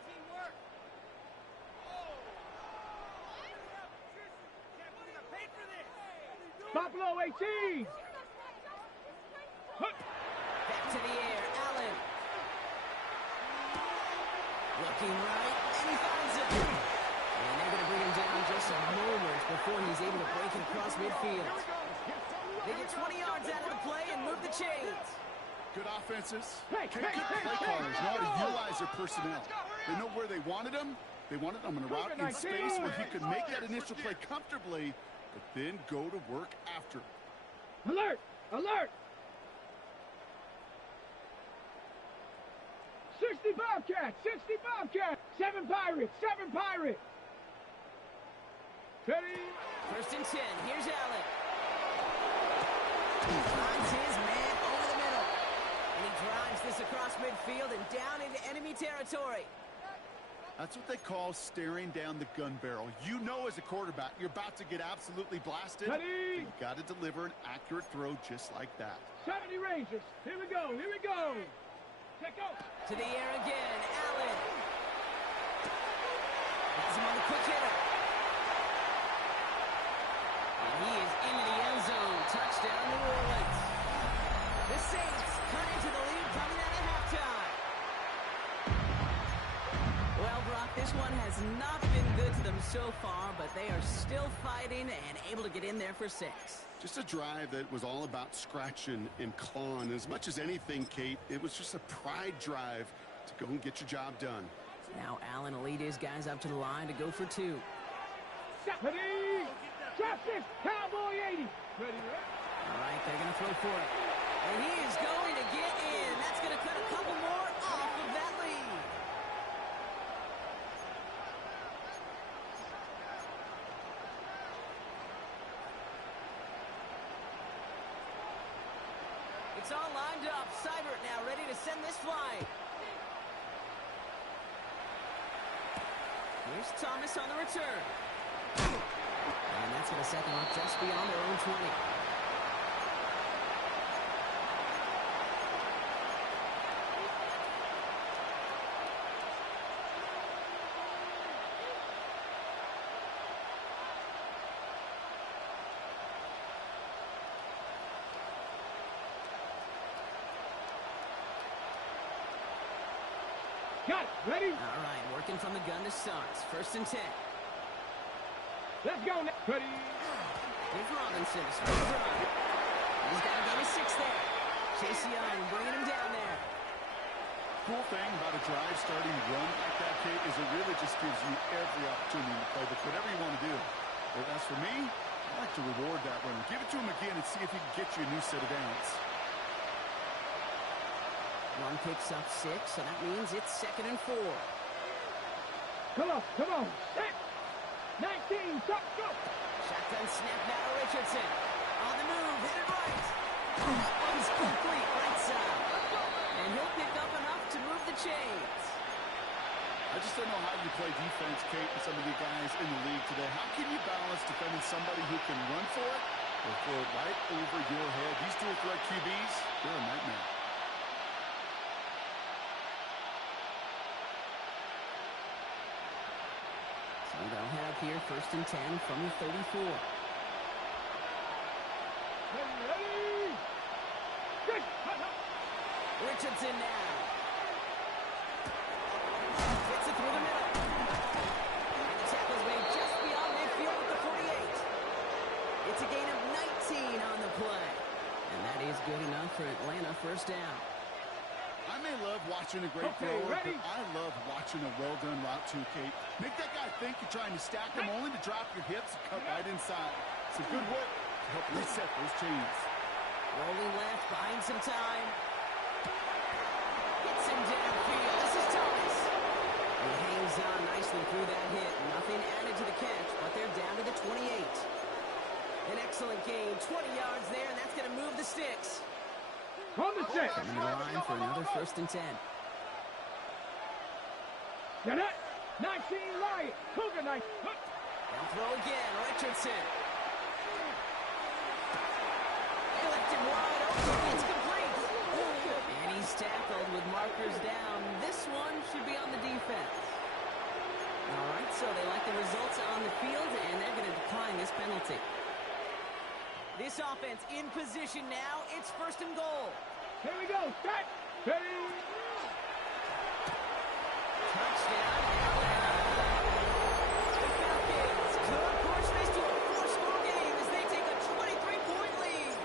Teamwork. Buffalo 18. Back to the air, Allen. Looking right, and he finds it. And they're going to bring him down just a moment before he's able to break it across midfield. They get 20 yards out of the play and move the chains. Good offenses. Good play callers know how to utilize their personnel. They know where they wanted him. They wanted him in a route in space where he could make that initial play comfortably, but then go to work after. Alert! Alert! 60 Bobcats! 60 Bobcats! 7 Pirates! 7 Pirates! Ready? First and 10. Here's Allen. He finds his man over the middle. And he drives this across midfield and down into enemy territory. That's what they call staring down the gun barrel. You know as a quarterback, you're about to get absolutely blasted. Ready? You've got to deliver an accurate throw just like that. 70 Rangers. Here we go. Here we go. Check out. To the air again. Allen. Has him on the quick hitter. And he is into the end zone. Touchdown, New Orleans. The Saints cut into the lead coming out of halftime. Well, Brock, this one has not been good to them so far, but they are still fighting and able to get in there for 6. Just a drive that was all about scratching and clawing. As much as anything, Kate, it was just a pride drive to go and get your job done. Now Allen will lead his guys up to the line to go for 2. Ready? Drop 6. Cowboy 80. Ready? All right, they're going to throw for it. And he is going to get in. That's going to cut a couple more off of that lead. It's all lined up. Seibert now ready to send this flying. Here's Thomas on the return. And that's going to set them up just beyond their own 20. Got it. Ready? All right, working from the gun to start. First and 10. Let's go. Ready? Here's Robinson. Straight drive. He's got a gain of 6 there. Chase Young bringing him down there. Cool thing about a drive starting run like that, Kate, is it really just gives you every opportunity to play whatever you want to do. But as for me, I like to reward that runner. Give it to him again and see if he can get you a new set of downs. One picks up 6, so that means it's 2nd and 4. Come on. Come on. Set. 19. Stop. Go. Shotgun snap now to Richardson. On the move, hit it right. One's complete, right side. And he'll pick up enough to move the chains. I just don't know how you play defense, Kate, with some of the guys in the league today. How can you balance defending somebody who can run for it or throw it right over your head? These dual threat QBs, they're a nightmare. So they'll head up here, 1st and 10 from the 34. Ready? Six. Richardson now. Gets it through the middle. And the tackle's made just beyond midfield at the 48. It's a gain of 19 on the play. And that is good enough for Atlanta. First down. I may love watching a great thrower, but I love watching a well-done route too, Kate. Make that guy think you're trying to stack him only to drop your hips and cut right inside. Some good work to help reset those chains. Rolling left, buying some time. Gets him downfield. This is Thomas. He hangs on nicely through that hit. Nothing added to the catch, but they're down to the 28. An excellent gain. 20 yards there, and that's going to move the sticks. On the six. Coming to the line for another 1st and 10. Get it. 19 Lion. Cougar 9. They'll throw again. Richardson. They left him wide open. It's complete. And he's tackled with markers down. This one should be on the defense. All right, so they like the results on the field, and they're going to decline this penalty. This offense in position now. It's 1st and goal. Here we go. Set. Ready. Touchdown, Atlanta. The Falcons could push this to a 4-score game as they take a 23-point lead.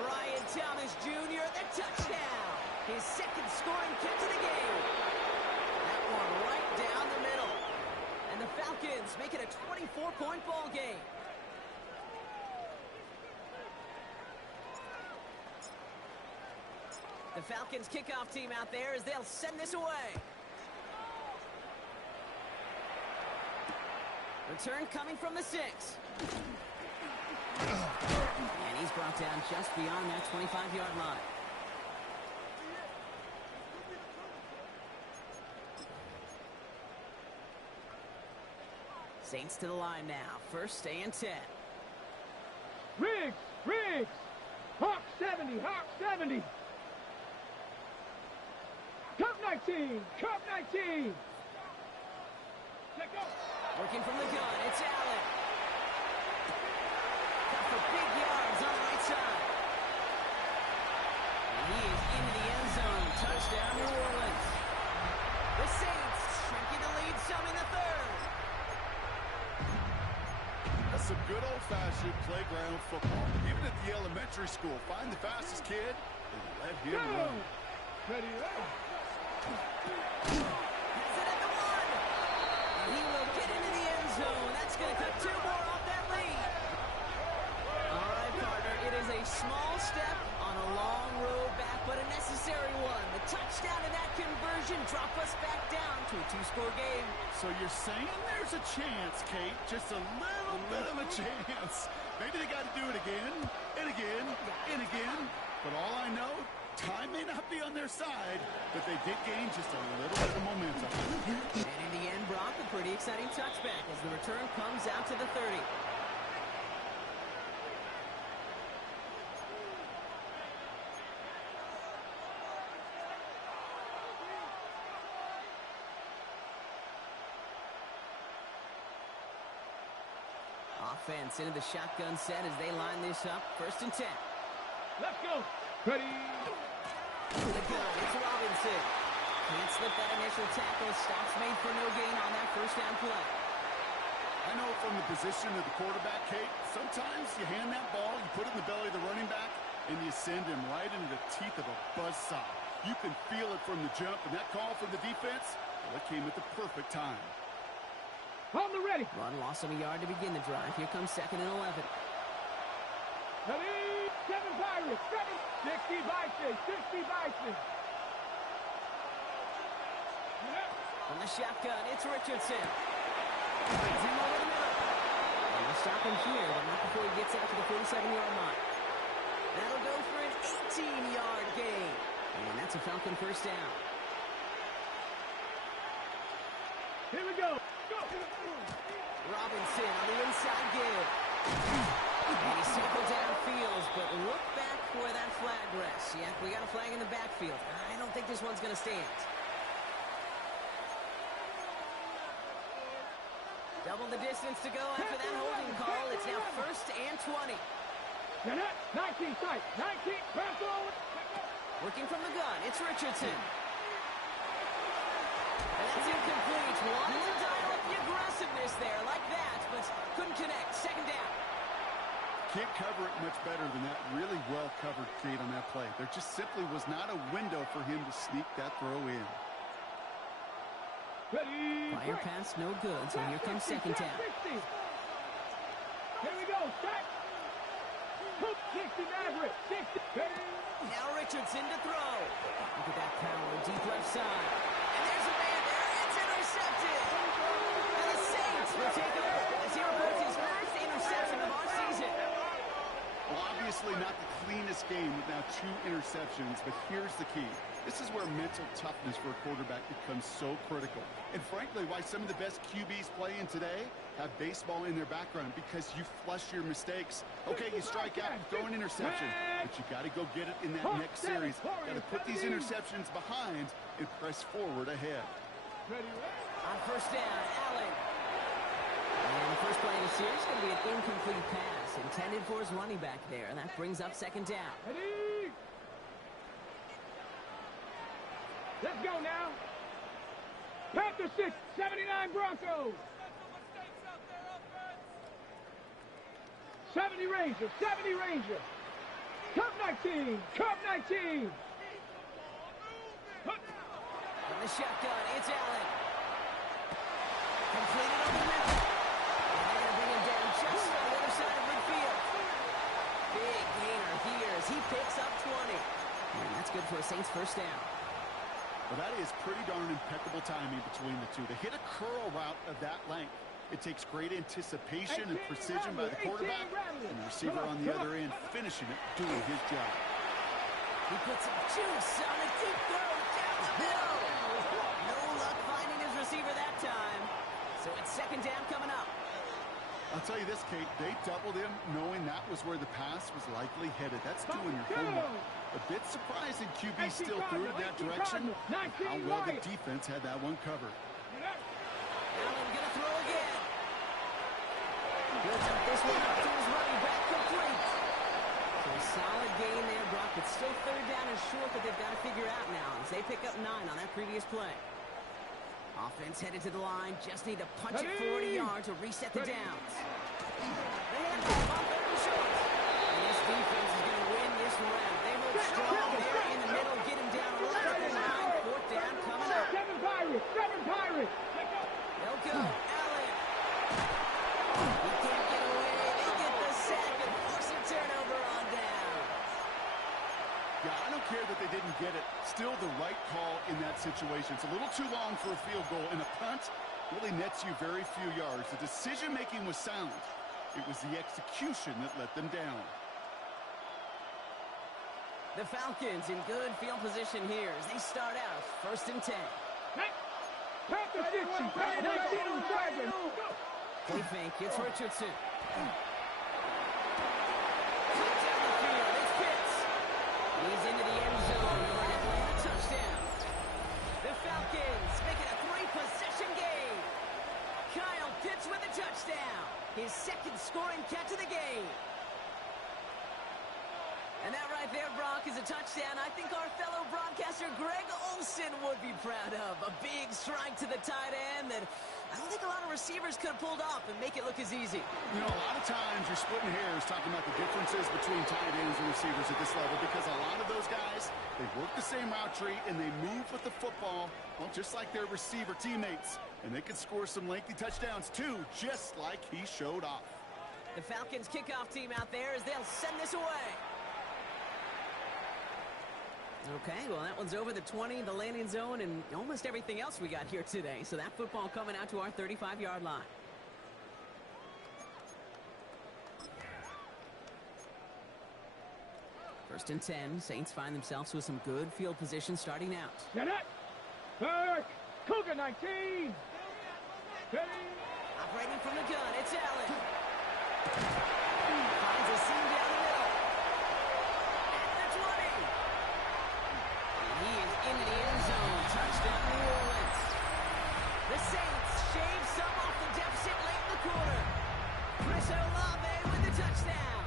Brian Thomas Jr., the touchdown. His 2nd scoring catch of the game. That one right down the middle. And the Falcons make it a 24-point ball game. The Falcons kickoff team out there as they'll send this away. Return coming from the 6. And he's brought down just beyond that 25-yard line. Saints to the line now. 1st and 10. Riggs. Hawk 70. Hawk 70. Cup 19. Cup 19. Let go. Working from the gun, it's Allen. Got for big yards on the right side. And he is into the end zone. Touchdown, New Orleans. The Saints shrinking the lead some in the 3rd. That's some good old-fashioned playground football. Even at the elementary school, find the fastest kid and let him run. Ready, Has it at the 1. And he will get into the end zone. That's going to cut 2 more off that lead. All right, partner. It is a small step on a long road back, but a necessary one. The touchdown and that conversion drop us back down to a 2-score game. So you're saying there's a chance, Kate, just a little bit of a chance. Maybe they got to do it again, and again, and again. But all I know, time may not be on their side, but they did gain just a little bit of momentum. And in the end, Brock, a pretty exciting touchback as the return comes out to the 30. Offense into the shotgun set as they line this up. 1st and 10. Let's go. Ready. The gun, it's Robinson. Can't slip that initial tackle. Stops made for no gain on that 1st down play. I know from the position of the quarterback, Kate, sometimes you hand that ball, you put it in the belly of the running back, and you send him right into the teeth of a buzzsaw. You can feel it from the jump, and that call from the defense, well, it came at the perfect time. On the ready. Run loss of a yard to begin the drive. Here comes 2nd and 11. Ready. 7 Pirates. 60 Bison. 60 Bison. From the shotgun, it's Richardson. Brings him over the middle. And we'll stop him here, but not before he gets out to the 47-yard line. That'll go for an 18-yard gain. And that's a Falcon 1st down. Here we go. Robinson on the inside give. And he's circled downfield, but look back where that flag rests. Yeah, we got a flag in the backfield. I don't think this one's going to stand. Double the distance to go after that holding call. It's now 1st and 20. Get it. 19 sight. 19. Press forward. Working from the gun, it's Richardson. And that's incomplete. Wanted to dial up the aggressiveness there like that, but couldn't connect. Second down. Can't cover it much better than that. Really well covered, Kate, on that play. There just simply was not a window for him to sneak that throw in. Fire pass, no good, so here comes second down. Here we go, set. 60 Maverick, 60. Now Richardson to throw. Look at that power, deep left side. And there's a man there, it's intercepted. And the Saints will take over as he reports his first interception of our season. Well, obviously not the cleanest game with now 2 interceptions, but here's the key. This is where mental toughness for a quarterback becomes so critical. And frankly, why some of the best QBs playing today have baseball in their background, because you flush your mistakes. Okay, you strike out, you throw an interception, but you got to go get it in that next series. Got to put these interceptions behind and press forward ahead. On first down, Allen. And the first play in the series is going to be an incomplete pass intended for his running back there, and that brings up second down. Ready? Let's go now. Panther 6, 79 Broncos. 70 Rangers, 70 Rangers. Cup 19, Cup 19. On the shotgun, it's Allen. Completed over the middle. And they're going to bring him down just on the other side of midfield. Big gainer here as he picks up 20. And that's good for a Saints first down. Well, that is pretty darn impeccable timing between the two. To hit a curl route of that length, it takes great anticipation and precision by the quarterback, and the receiver on the other end finishing it, doing his job. He puts some juice on a deep throw down the middle. No luck finding his receiver that time. So it's second down coming up. I'll tell you this, Kate, they doubled him knowing that was where the pass was likely headed. That's doing your homework. A bit surprising QB still threw it in that direction. How well the defense had that one covered. Allen gonna throw again. He'll dump this one up to his running back, complete. So a solid gain there, Brock, but still third down and short that they've got to figure out now as they pick up 9 on that previous play. Offense headed to the line, just need to punch it 40 yards to reset the downs. The handoff on third and short. And this defense is going to win this round. They look strong there in the middle, get him down right at the line. Fourth down coming up. 7 Pirates, 7 Pirates. They'll go, Allen. He can't get away. They get the sack and force a turnover on down. Yeah, I don't care that they didn't get it. Still the right call in that situation. It's a little too long for a field goal, and a punt really nets you very few yards. The decision-making was sound. It was the execution that let them down. The Falcons in good field position here as they start out first and 10. Panther 60, 19 Play fake, it's Richardson. Cut down the field, it's Pitts. He's into the end zone for an Atlanta touchdown. The Falcons make it a 3-possession game. Kyle Pitts with a touchdown. His second scoring catch of the game. And that right there, Brock, is a touchdown I think our fellow broadcaster Greg Olsen would be proud of. A big strike to the tight end that I don't think a lot of receivers could have pulled off and make it look as easy. You know, a lot of times you're splitting hairs talking about the differences between tight ends and receivers at this level, because a lot of those guys, they work the same route tree and they move with the football, well, just like their receiver teammates. And they can score some lengthy touchdowns too, just like he showed off. The Falcons kickoff team out there as they'll send this away. Okay, well, that one's over the 20, the landing zone, and almost everything else we got here today. So that football coming out to our 35-yard line. First and 10, Saints find themselves with some good field position starting out. Get it. Kirk. Cougar 19. Operating from the gun, it's Allen. Finds a seam down the middle. At the 20. And he is into the end zone. Touchdown, New Orleans. The Saints shave some off the deficit late in the quarter. Chris Olave with the touchdown.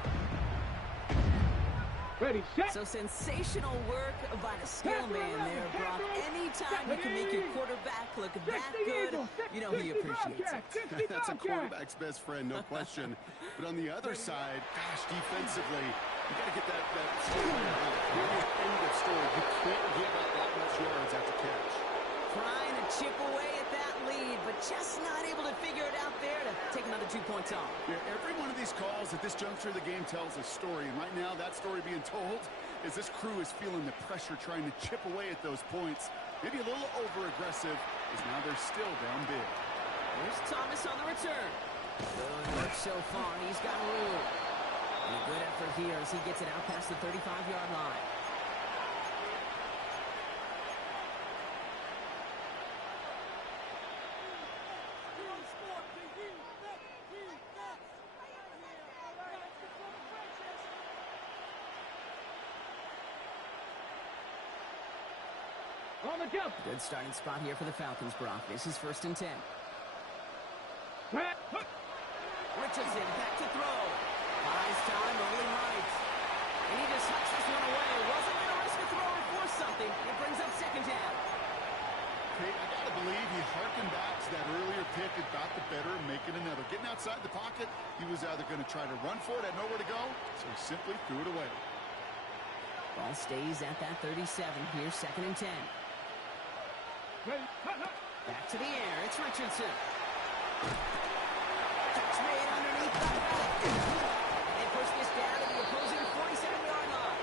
Ready, set. So sensational work by the skill man there, Brock. Anytime you can make your quarterback look that good, you know he appreciates it. That's a quarterback's best friend, no question. But on the other side, gosh, defensively, you got to get that story out. End of story. You can't give up that much yards after catch. Trying to chip away at that lead, but just not able to figure it out there to take another 2 points off. Yeah, every one of these calls at this juncture of the game tells a story, and right now that story being told is this crew is feeling the pressure trying to chip away at those points. Maybe a little over-aggressive, as now they're still down big. Here's Thomas on the return. Good work so far. He's got room. And a good effort here as he gets it out past the 35-yard line. On the jump. Good starting spot here for the Falcons, Brock. This is 1st and 10. Richardson back to throw. Buys time, rolling right. And he just hucks this one away. Wasn't going to risk a throw or force something. It brings up 2nd down. Okay, I got to believe he harkened back to that earlier pick and got the better of making another. Getting outside the pocket, he was either going to try to run for it, had nowhere to go, so he simply threw it away. Ball stays at that 37 here, 2nd and 10. Back to the air. It's Richardson. Touch made underneath the back. And they push this down to the opposing 47-yard line.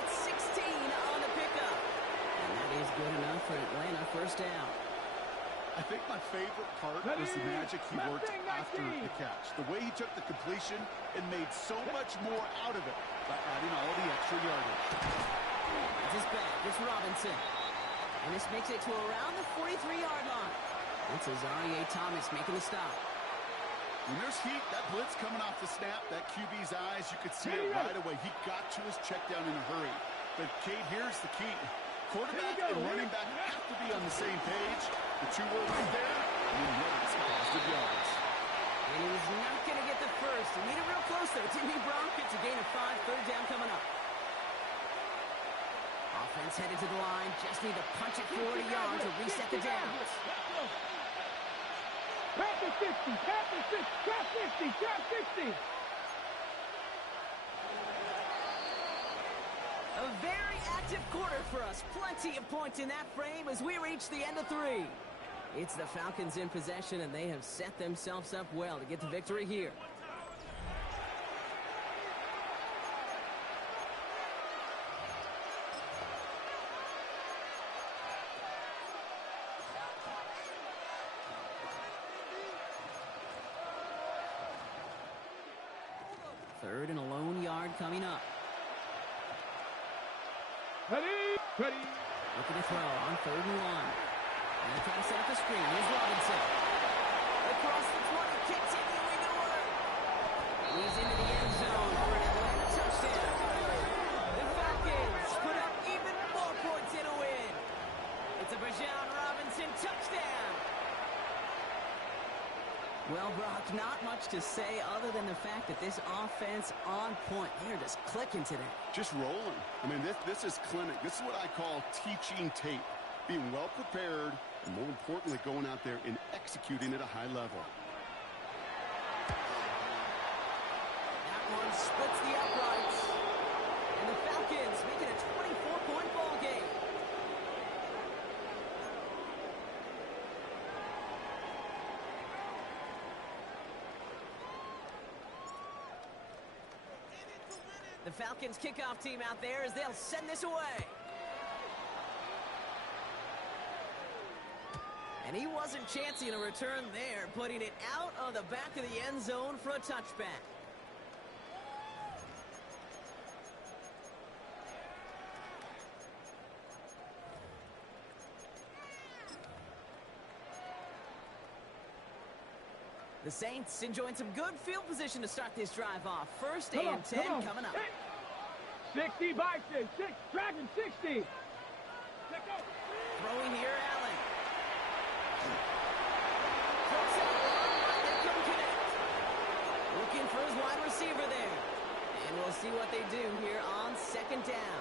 That's 16 on the pickup. And that is good enough for Atlanta. 1st down. I think my favorite part was the magic he worked after the catch. The way he took the completion and made so much more out of it by adding all the extra yardage. It's his back. It's Robinson. And this makes it to around the 43-yard line. It's Azarie Thomas making the stop. When there's heat, that blitz coming off the snap, that QB's eyes, you could see it right away. He got to his check down in a hurry. But, Kate, here's the key. Quarterback and running back have to be on the same page. The two were right there, and you know it's positive yards. And he's not going to get the first. He made it real close, though. Timmy Brown gets a gain of 5, 3rd down coming up. Offense headed to the line. Just need to punch it 40 yards to reset the downs. Pass the 60, pass the 60, pass 50, pass 60. A very active quarter for us. Plenty of points in that frame as we reach the end of 3. It's the Falcons in possession, and they have set themselves up well to get the victory here. Third and a lone yard coming up. Ready, ready. Looking to throw on 3rd and 1. And they try to set up the screen. Here's Robinson. Across the 20, continuing to work. He's into the end zone for an Atlanta touchdown. The Falcons put up even more points in a win. It's a Bijan Robinson touchdown. Well, Brock, not much to say other than the fact that this offense on point. They're just clicking today. Just rolling. I mean, this is clinic. This is what I call teaching tape. Being well prepared, and more importantly, going out there and executing at a high level. That one splits the uprights. And the Falcons make it a 24-point ball game. The Falcons kickoff team out there as they'll send this away. And he wasn't chancing a return there, putting it out of the back of the end zone for a touchback. The Saints enjoying some good field position to start this drive off. 1st and 10 coming up. 60 by 6, Dragon 60. Throwing here, Allen. Throws out long, they couldn't connect. Looking for his wide receiver there. And we'll see what they do here on second down.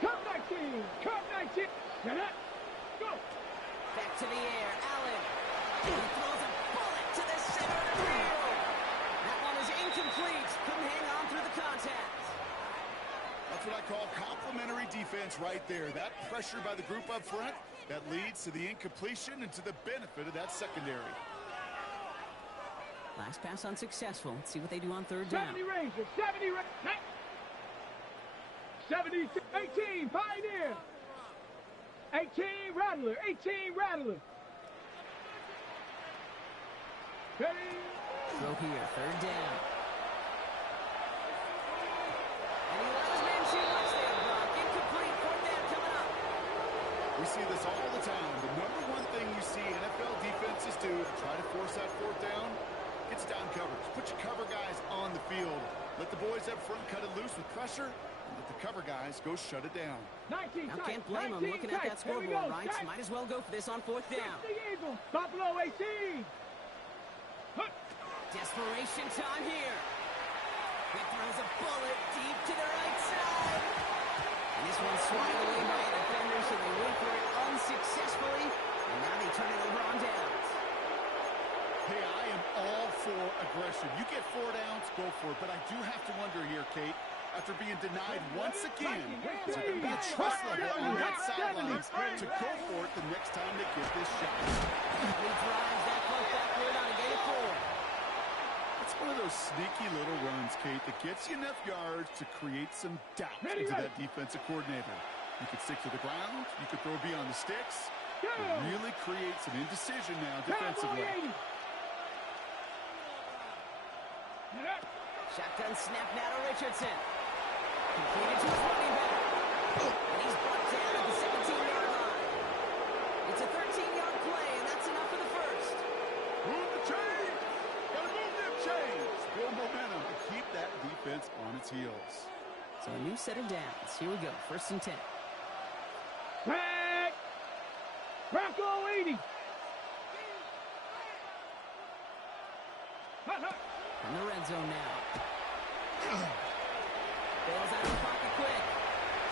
Come 19. Come 19. Set up. Go. Back to the air. Allen. He throws a bullet to the center of the field. That one is incomplete. Couldn't hang on through the contact. That's what I call complimentary defense right there. That pressure by the group up front, that leads to the incompletion and to the benefit of that secondary. Last pass unsuccessful. Let's see what they do on third down. 70 Rangers. 70 Rangers. 70, 18, Pioneer. 18, Rattler. 18, Rattler. Ready. Throw here, third down. And he let his man too much there, Brock. Incomplete, fourth down coming up. We see this all the time. The number one thing you see NFL defenses do to try to force that fourth down, it's down coverage. Put your cover guys on the field. Let the boys up front cut it loose with pressure, and let the cover guys go shut it down. 19 Now tight, can't blame him 19 looking tight. at that Here we scoreboard, go, right? tight. Might as well go for this on fourth down. The Eagles. Buffalo 18. Hut. Desperation time here. He throws a bullet deep to the right side. And this one's swatted away by a defender, so they went for it unsuccessfully. And now they turn it over on downs. Hey, I am all for aggression. You get 4 downs, go for it. But I do have to wonder here, Kate, after being denied once again, is there going to be a trust level on that sidelines to go for it the next time they get this shot? He drives that punt backward on a gain of 4. It's one of those sneaky little runs, Kate, that gets you enough yards to create some doubt into that defensive coordinator. You could stick to the ground. You could throw beyond the sticks. And really create some indecision now defensively. Shotgun snap now to Richardson. Completed to his running back. And he's brought down at the 17-yard line. It's a 13-yard play, and that's enough for the first. Move the chains. Gotta move them chains. Build momentum to keep that defense on its heels. So a new set of downs. Here we go. First and 10. Back. Bronco 80. In the red zone now. Bails out of the pocket quick.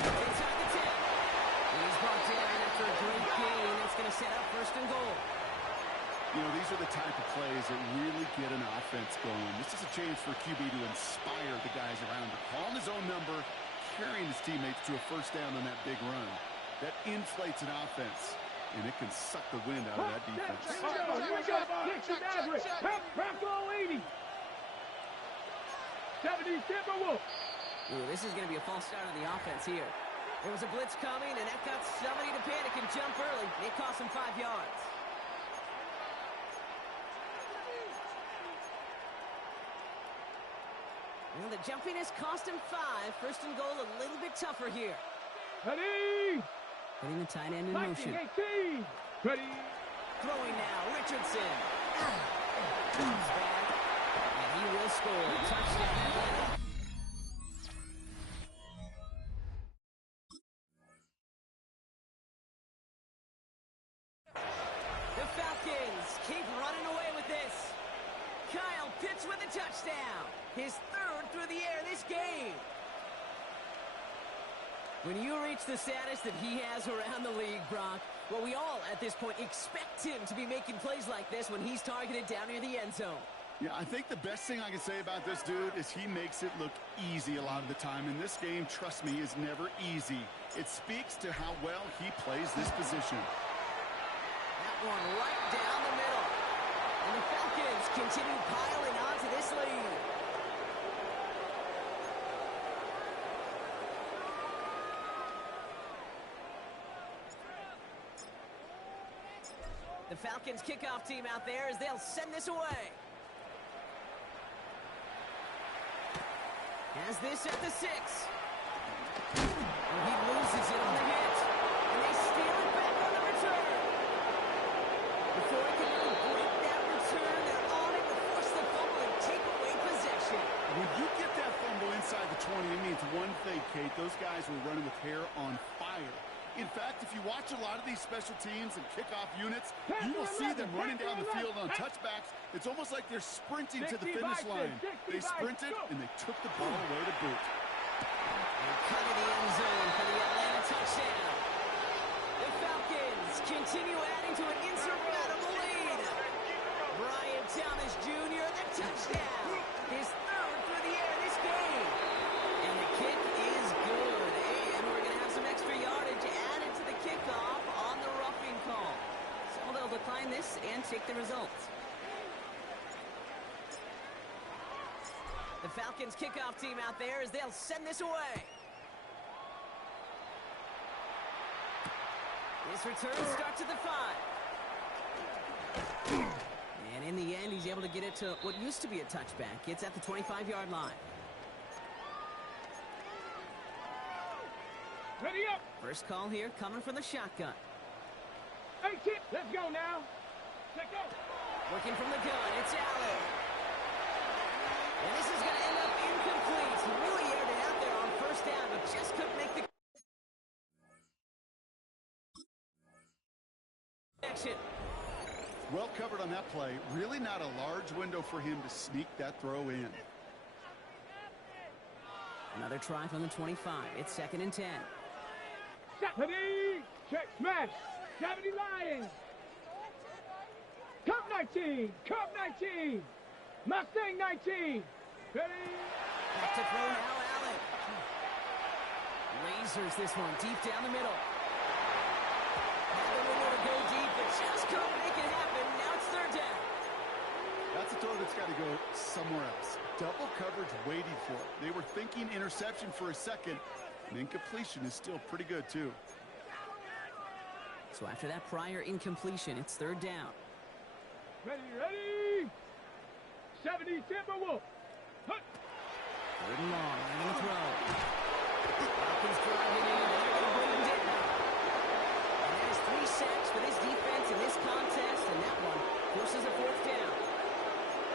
Inside the 10. And he's brought down after a great gain. It's going to set up first and goal. You know, these are the type of plays that really get an offense going. This is a chance for QB to inspire the guys around him. Calling his own number, carrying his teammates to a first down on that big run. That inflates an offense, and it can suck the wind out of that defense. Here we go. Dixon Maverick. Bronco 80. 70 Timberwolves. Ooh, this is going to be a false start on the offense here. There was a blitz coming, and that got somebody to panic and jump early. It cost him 5 yards. Well, the jumpiness cost him 5. First and goal a little bit tougher here. Ready. Putting the tight end in motion. 18. Ready. Throwing now, Richardson. Comes back, and he will score. Touchdown, Atlanta. The Falcons keep running away with this. Kyle Pitts with a touchdown. His third through the air this game. When you reach the status that he has around the league, Brock, well, we all, at this point, expect him to be making plays like this when he's targeted down near the end zone. Yeah, I think the best thing I can say about this dude is he makes it look easy a lot of the time. And this game, trust me, is never easy. It speaks to how well he plays this position. That one right down the middle. And the Falcons continue piling on to this lead. The Falcons kickoff team out there as they'll send this away. Has this at the 6. And he loses it on the hit. And they steal it back on the return. Before he can really break that return, they're on it to force the fumble and take away possession. When you get that fumble inside the 20, it means one thing, Kate. Those guys were running with hair on fire. In fact, if you watch a lot of these special teams and kickoff units, you will see them running down the field on touchbacks. It's almost like they're sprinting to the finish line. They sprinted, and they took the ball away to boot. And cut to the end zone for the Atlanta touchdown. The Falcons continue adding to an insurmountable lead. Brian Thomas Jr., the touchdown. His third through the air this game. And the kick is good. And we're going to have some extra yardage added to the kickoff on the roughing call. So they'll decline this and take the results. The Falcons kickoff team out there as they'll send this away. This return starts at the 5. And in the end, he's able to get it to what used to be a touchback. It's at the 25-yard line. Ready up. First call here coming from the shotgun. 18. Let's go now. Let's go. Working from the gun, it's Allen. And this is going to end up incomplete. He really aired it out there on first down, but just couldn't make the connection. Well covered on that play. Really not a large window for him to sneak that throw in. Another try from the 25. It's 2nd and 10. 70. Check smash. 70 Lions. Cup 19. Cup 19. Mustang 19. Ready. Back to throw now, Allen. Lasers this one deep down the middle. Had the window to go deep, but just couldn't make it happen. Now it's 3rd down. That's a throw that's got to go somewhere else. Double coverage waiting for it. They were thinking interception for a second, and incompletion is still pretty good, too. So after that prior incompletion, it's 3rd down. Ready, ready. 70 Timberwolf. 3rd and long, and the throw. Falcons driving in, and they're going to bring him down. And that is 3 sacks for this defense in this contest, and that one forces a 4th down.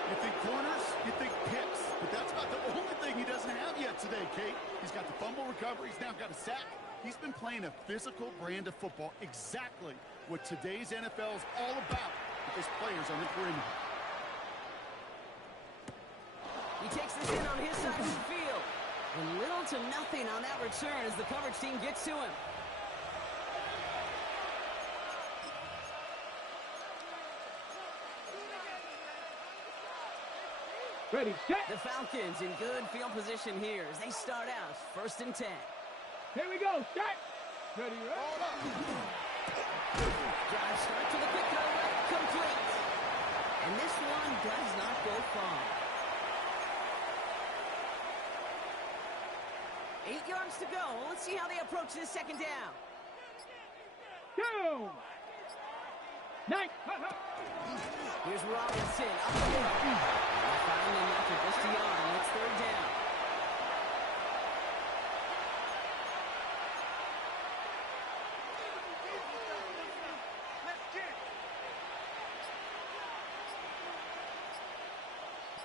You think corners, you think picks, but that's about the only thing he doesn't have yet today, Kate. He's got the fumble recovery, he's now got a sack. He's been playing a physical brand of football, exactly what today's NFL is all about with his players on the perimeter. He takes this in on his side of the field. And little to nothing on that return as the coverage team gets to him. Ready, set. The Falcons in good field position here as they start out 1st and 10. Here we go, set. Ready, ready. Drive start to the quick throw right, complete. And this one does not go far. 8 yards to go. Let's see how they approach this 2nd down. Down. Nice. Here's Robinson up the middle. And finally after just a yard, it's 3rd down.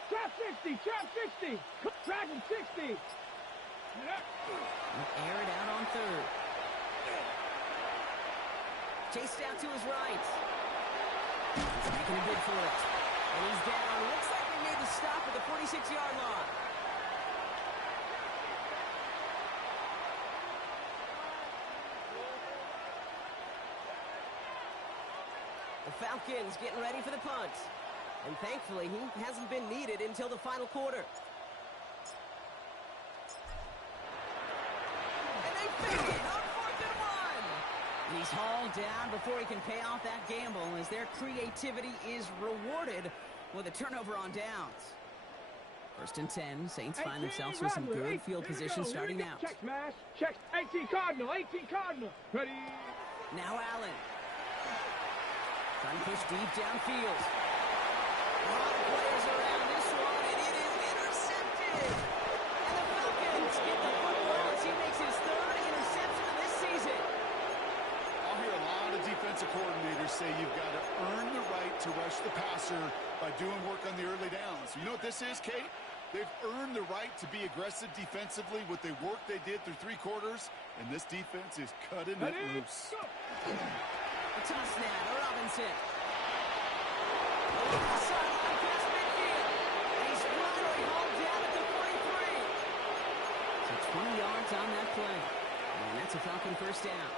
Trap 60, trap 60. Dragon 60. Air it out on 3rd. Chased out to his right. He's making a bid for it. And he's down. Looks like they made the stop at the 46-yard line. The Falcons getting ready for the punt. And thankfully, he hasn't been needed until the final quarter. And they fake it on 4th and 1. He's hauled down before he can pay off that gamble as their creativity is rewarded with a turnover on downs. 1st and 10. Saints find themselves with some good field position starting out. Check smash. Check 18 Cardinal. 18 Cardinal. Ready. Now Allen. Trying to push deep downfield. A lot of players around this one, and it is intercepted. And the Falcons get the football as he makes his 3rd interception of this season. I'll hear a lot of defensive coordinators say you've got to earn the right to rush the passer by doing work on the early downs. You know what this is, Kate? They've earned the right to be aggressive defensively with the work they did through 3 quarters, and this defense is cutting it loose. A toss now to Robinson. Over the sideline past midfield. And he's finally hauled down at the 43. So 20 yards on that play. And that's a Falcon first down.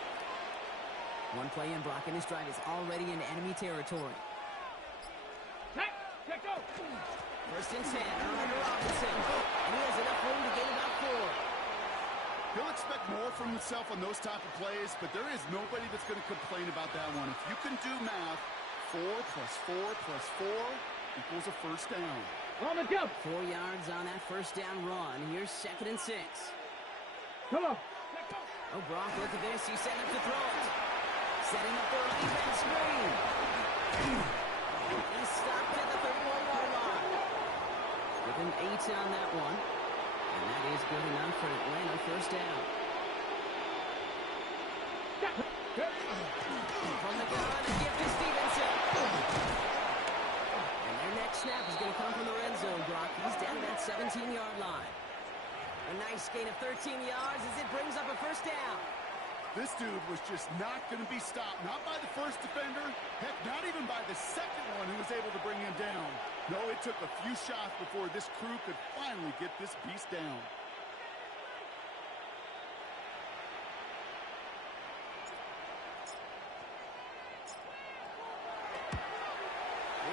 One play in, Brock, and his drive is already in enemy territory. Check go. First and 10, under Robinson. And he has enough room to gain about 4. He'll expect more from himself on those type of plays, but there is nobody that's going to complain about that one. If you can do math, 4 plus 4 plus 4 equals a first down. On the jump. 4 yards on that first down run. Here's 2nd and 6. Come on. Oh, Brock, look at this. He's setting up to throw it. Setting up the running back screen. He's stopped at the 31-yard line. Give him 8 on that one. And that is good enough for Atlanta first down. From the gun, a gift to Stevenson. And their next snap is going to come from the red zone, Brock. He's down at that 17-yard line. A nice gain of 13 yards as it brings up a first down. This dude was just not going to be stopped. Not by the first defender. Heck, not even by the second one who was able to bring him down. No, it took a few shots before this crew could finally get this beast down.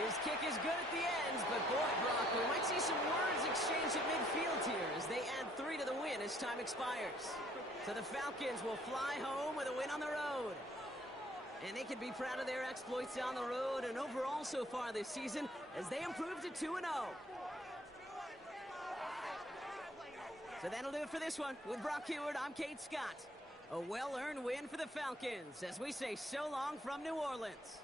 His kick is good at the ends, but boy, Brock, we might see some words exchanged at midfield here as they add 3 to the win as time expires. So the Falcons will fly home with a win on the road. And they can be proud of their exploits on the road and overall so far this season as they improve to 2-0. So that'll do it for this one. With Brock Heward, I'm Kate Scott. A well-earned win for the Falcons as we say so long from New Orleans.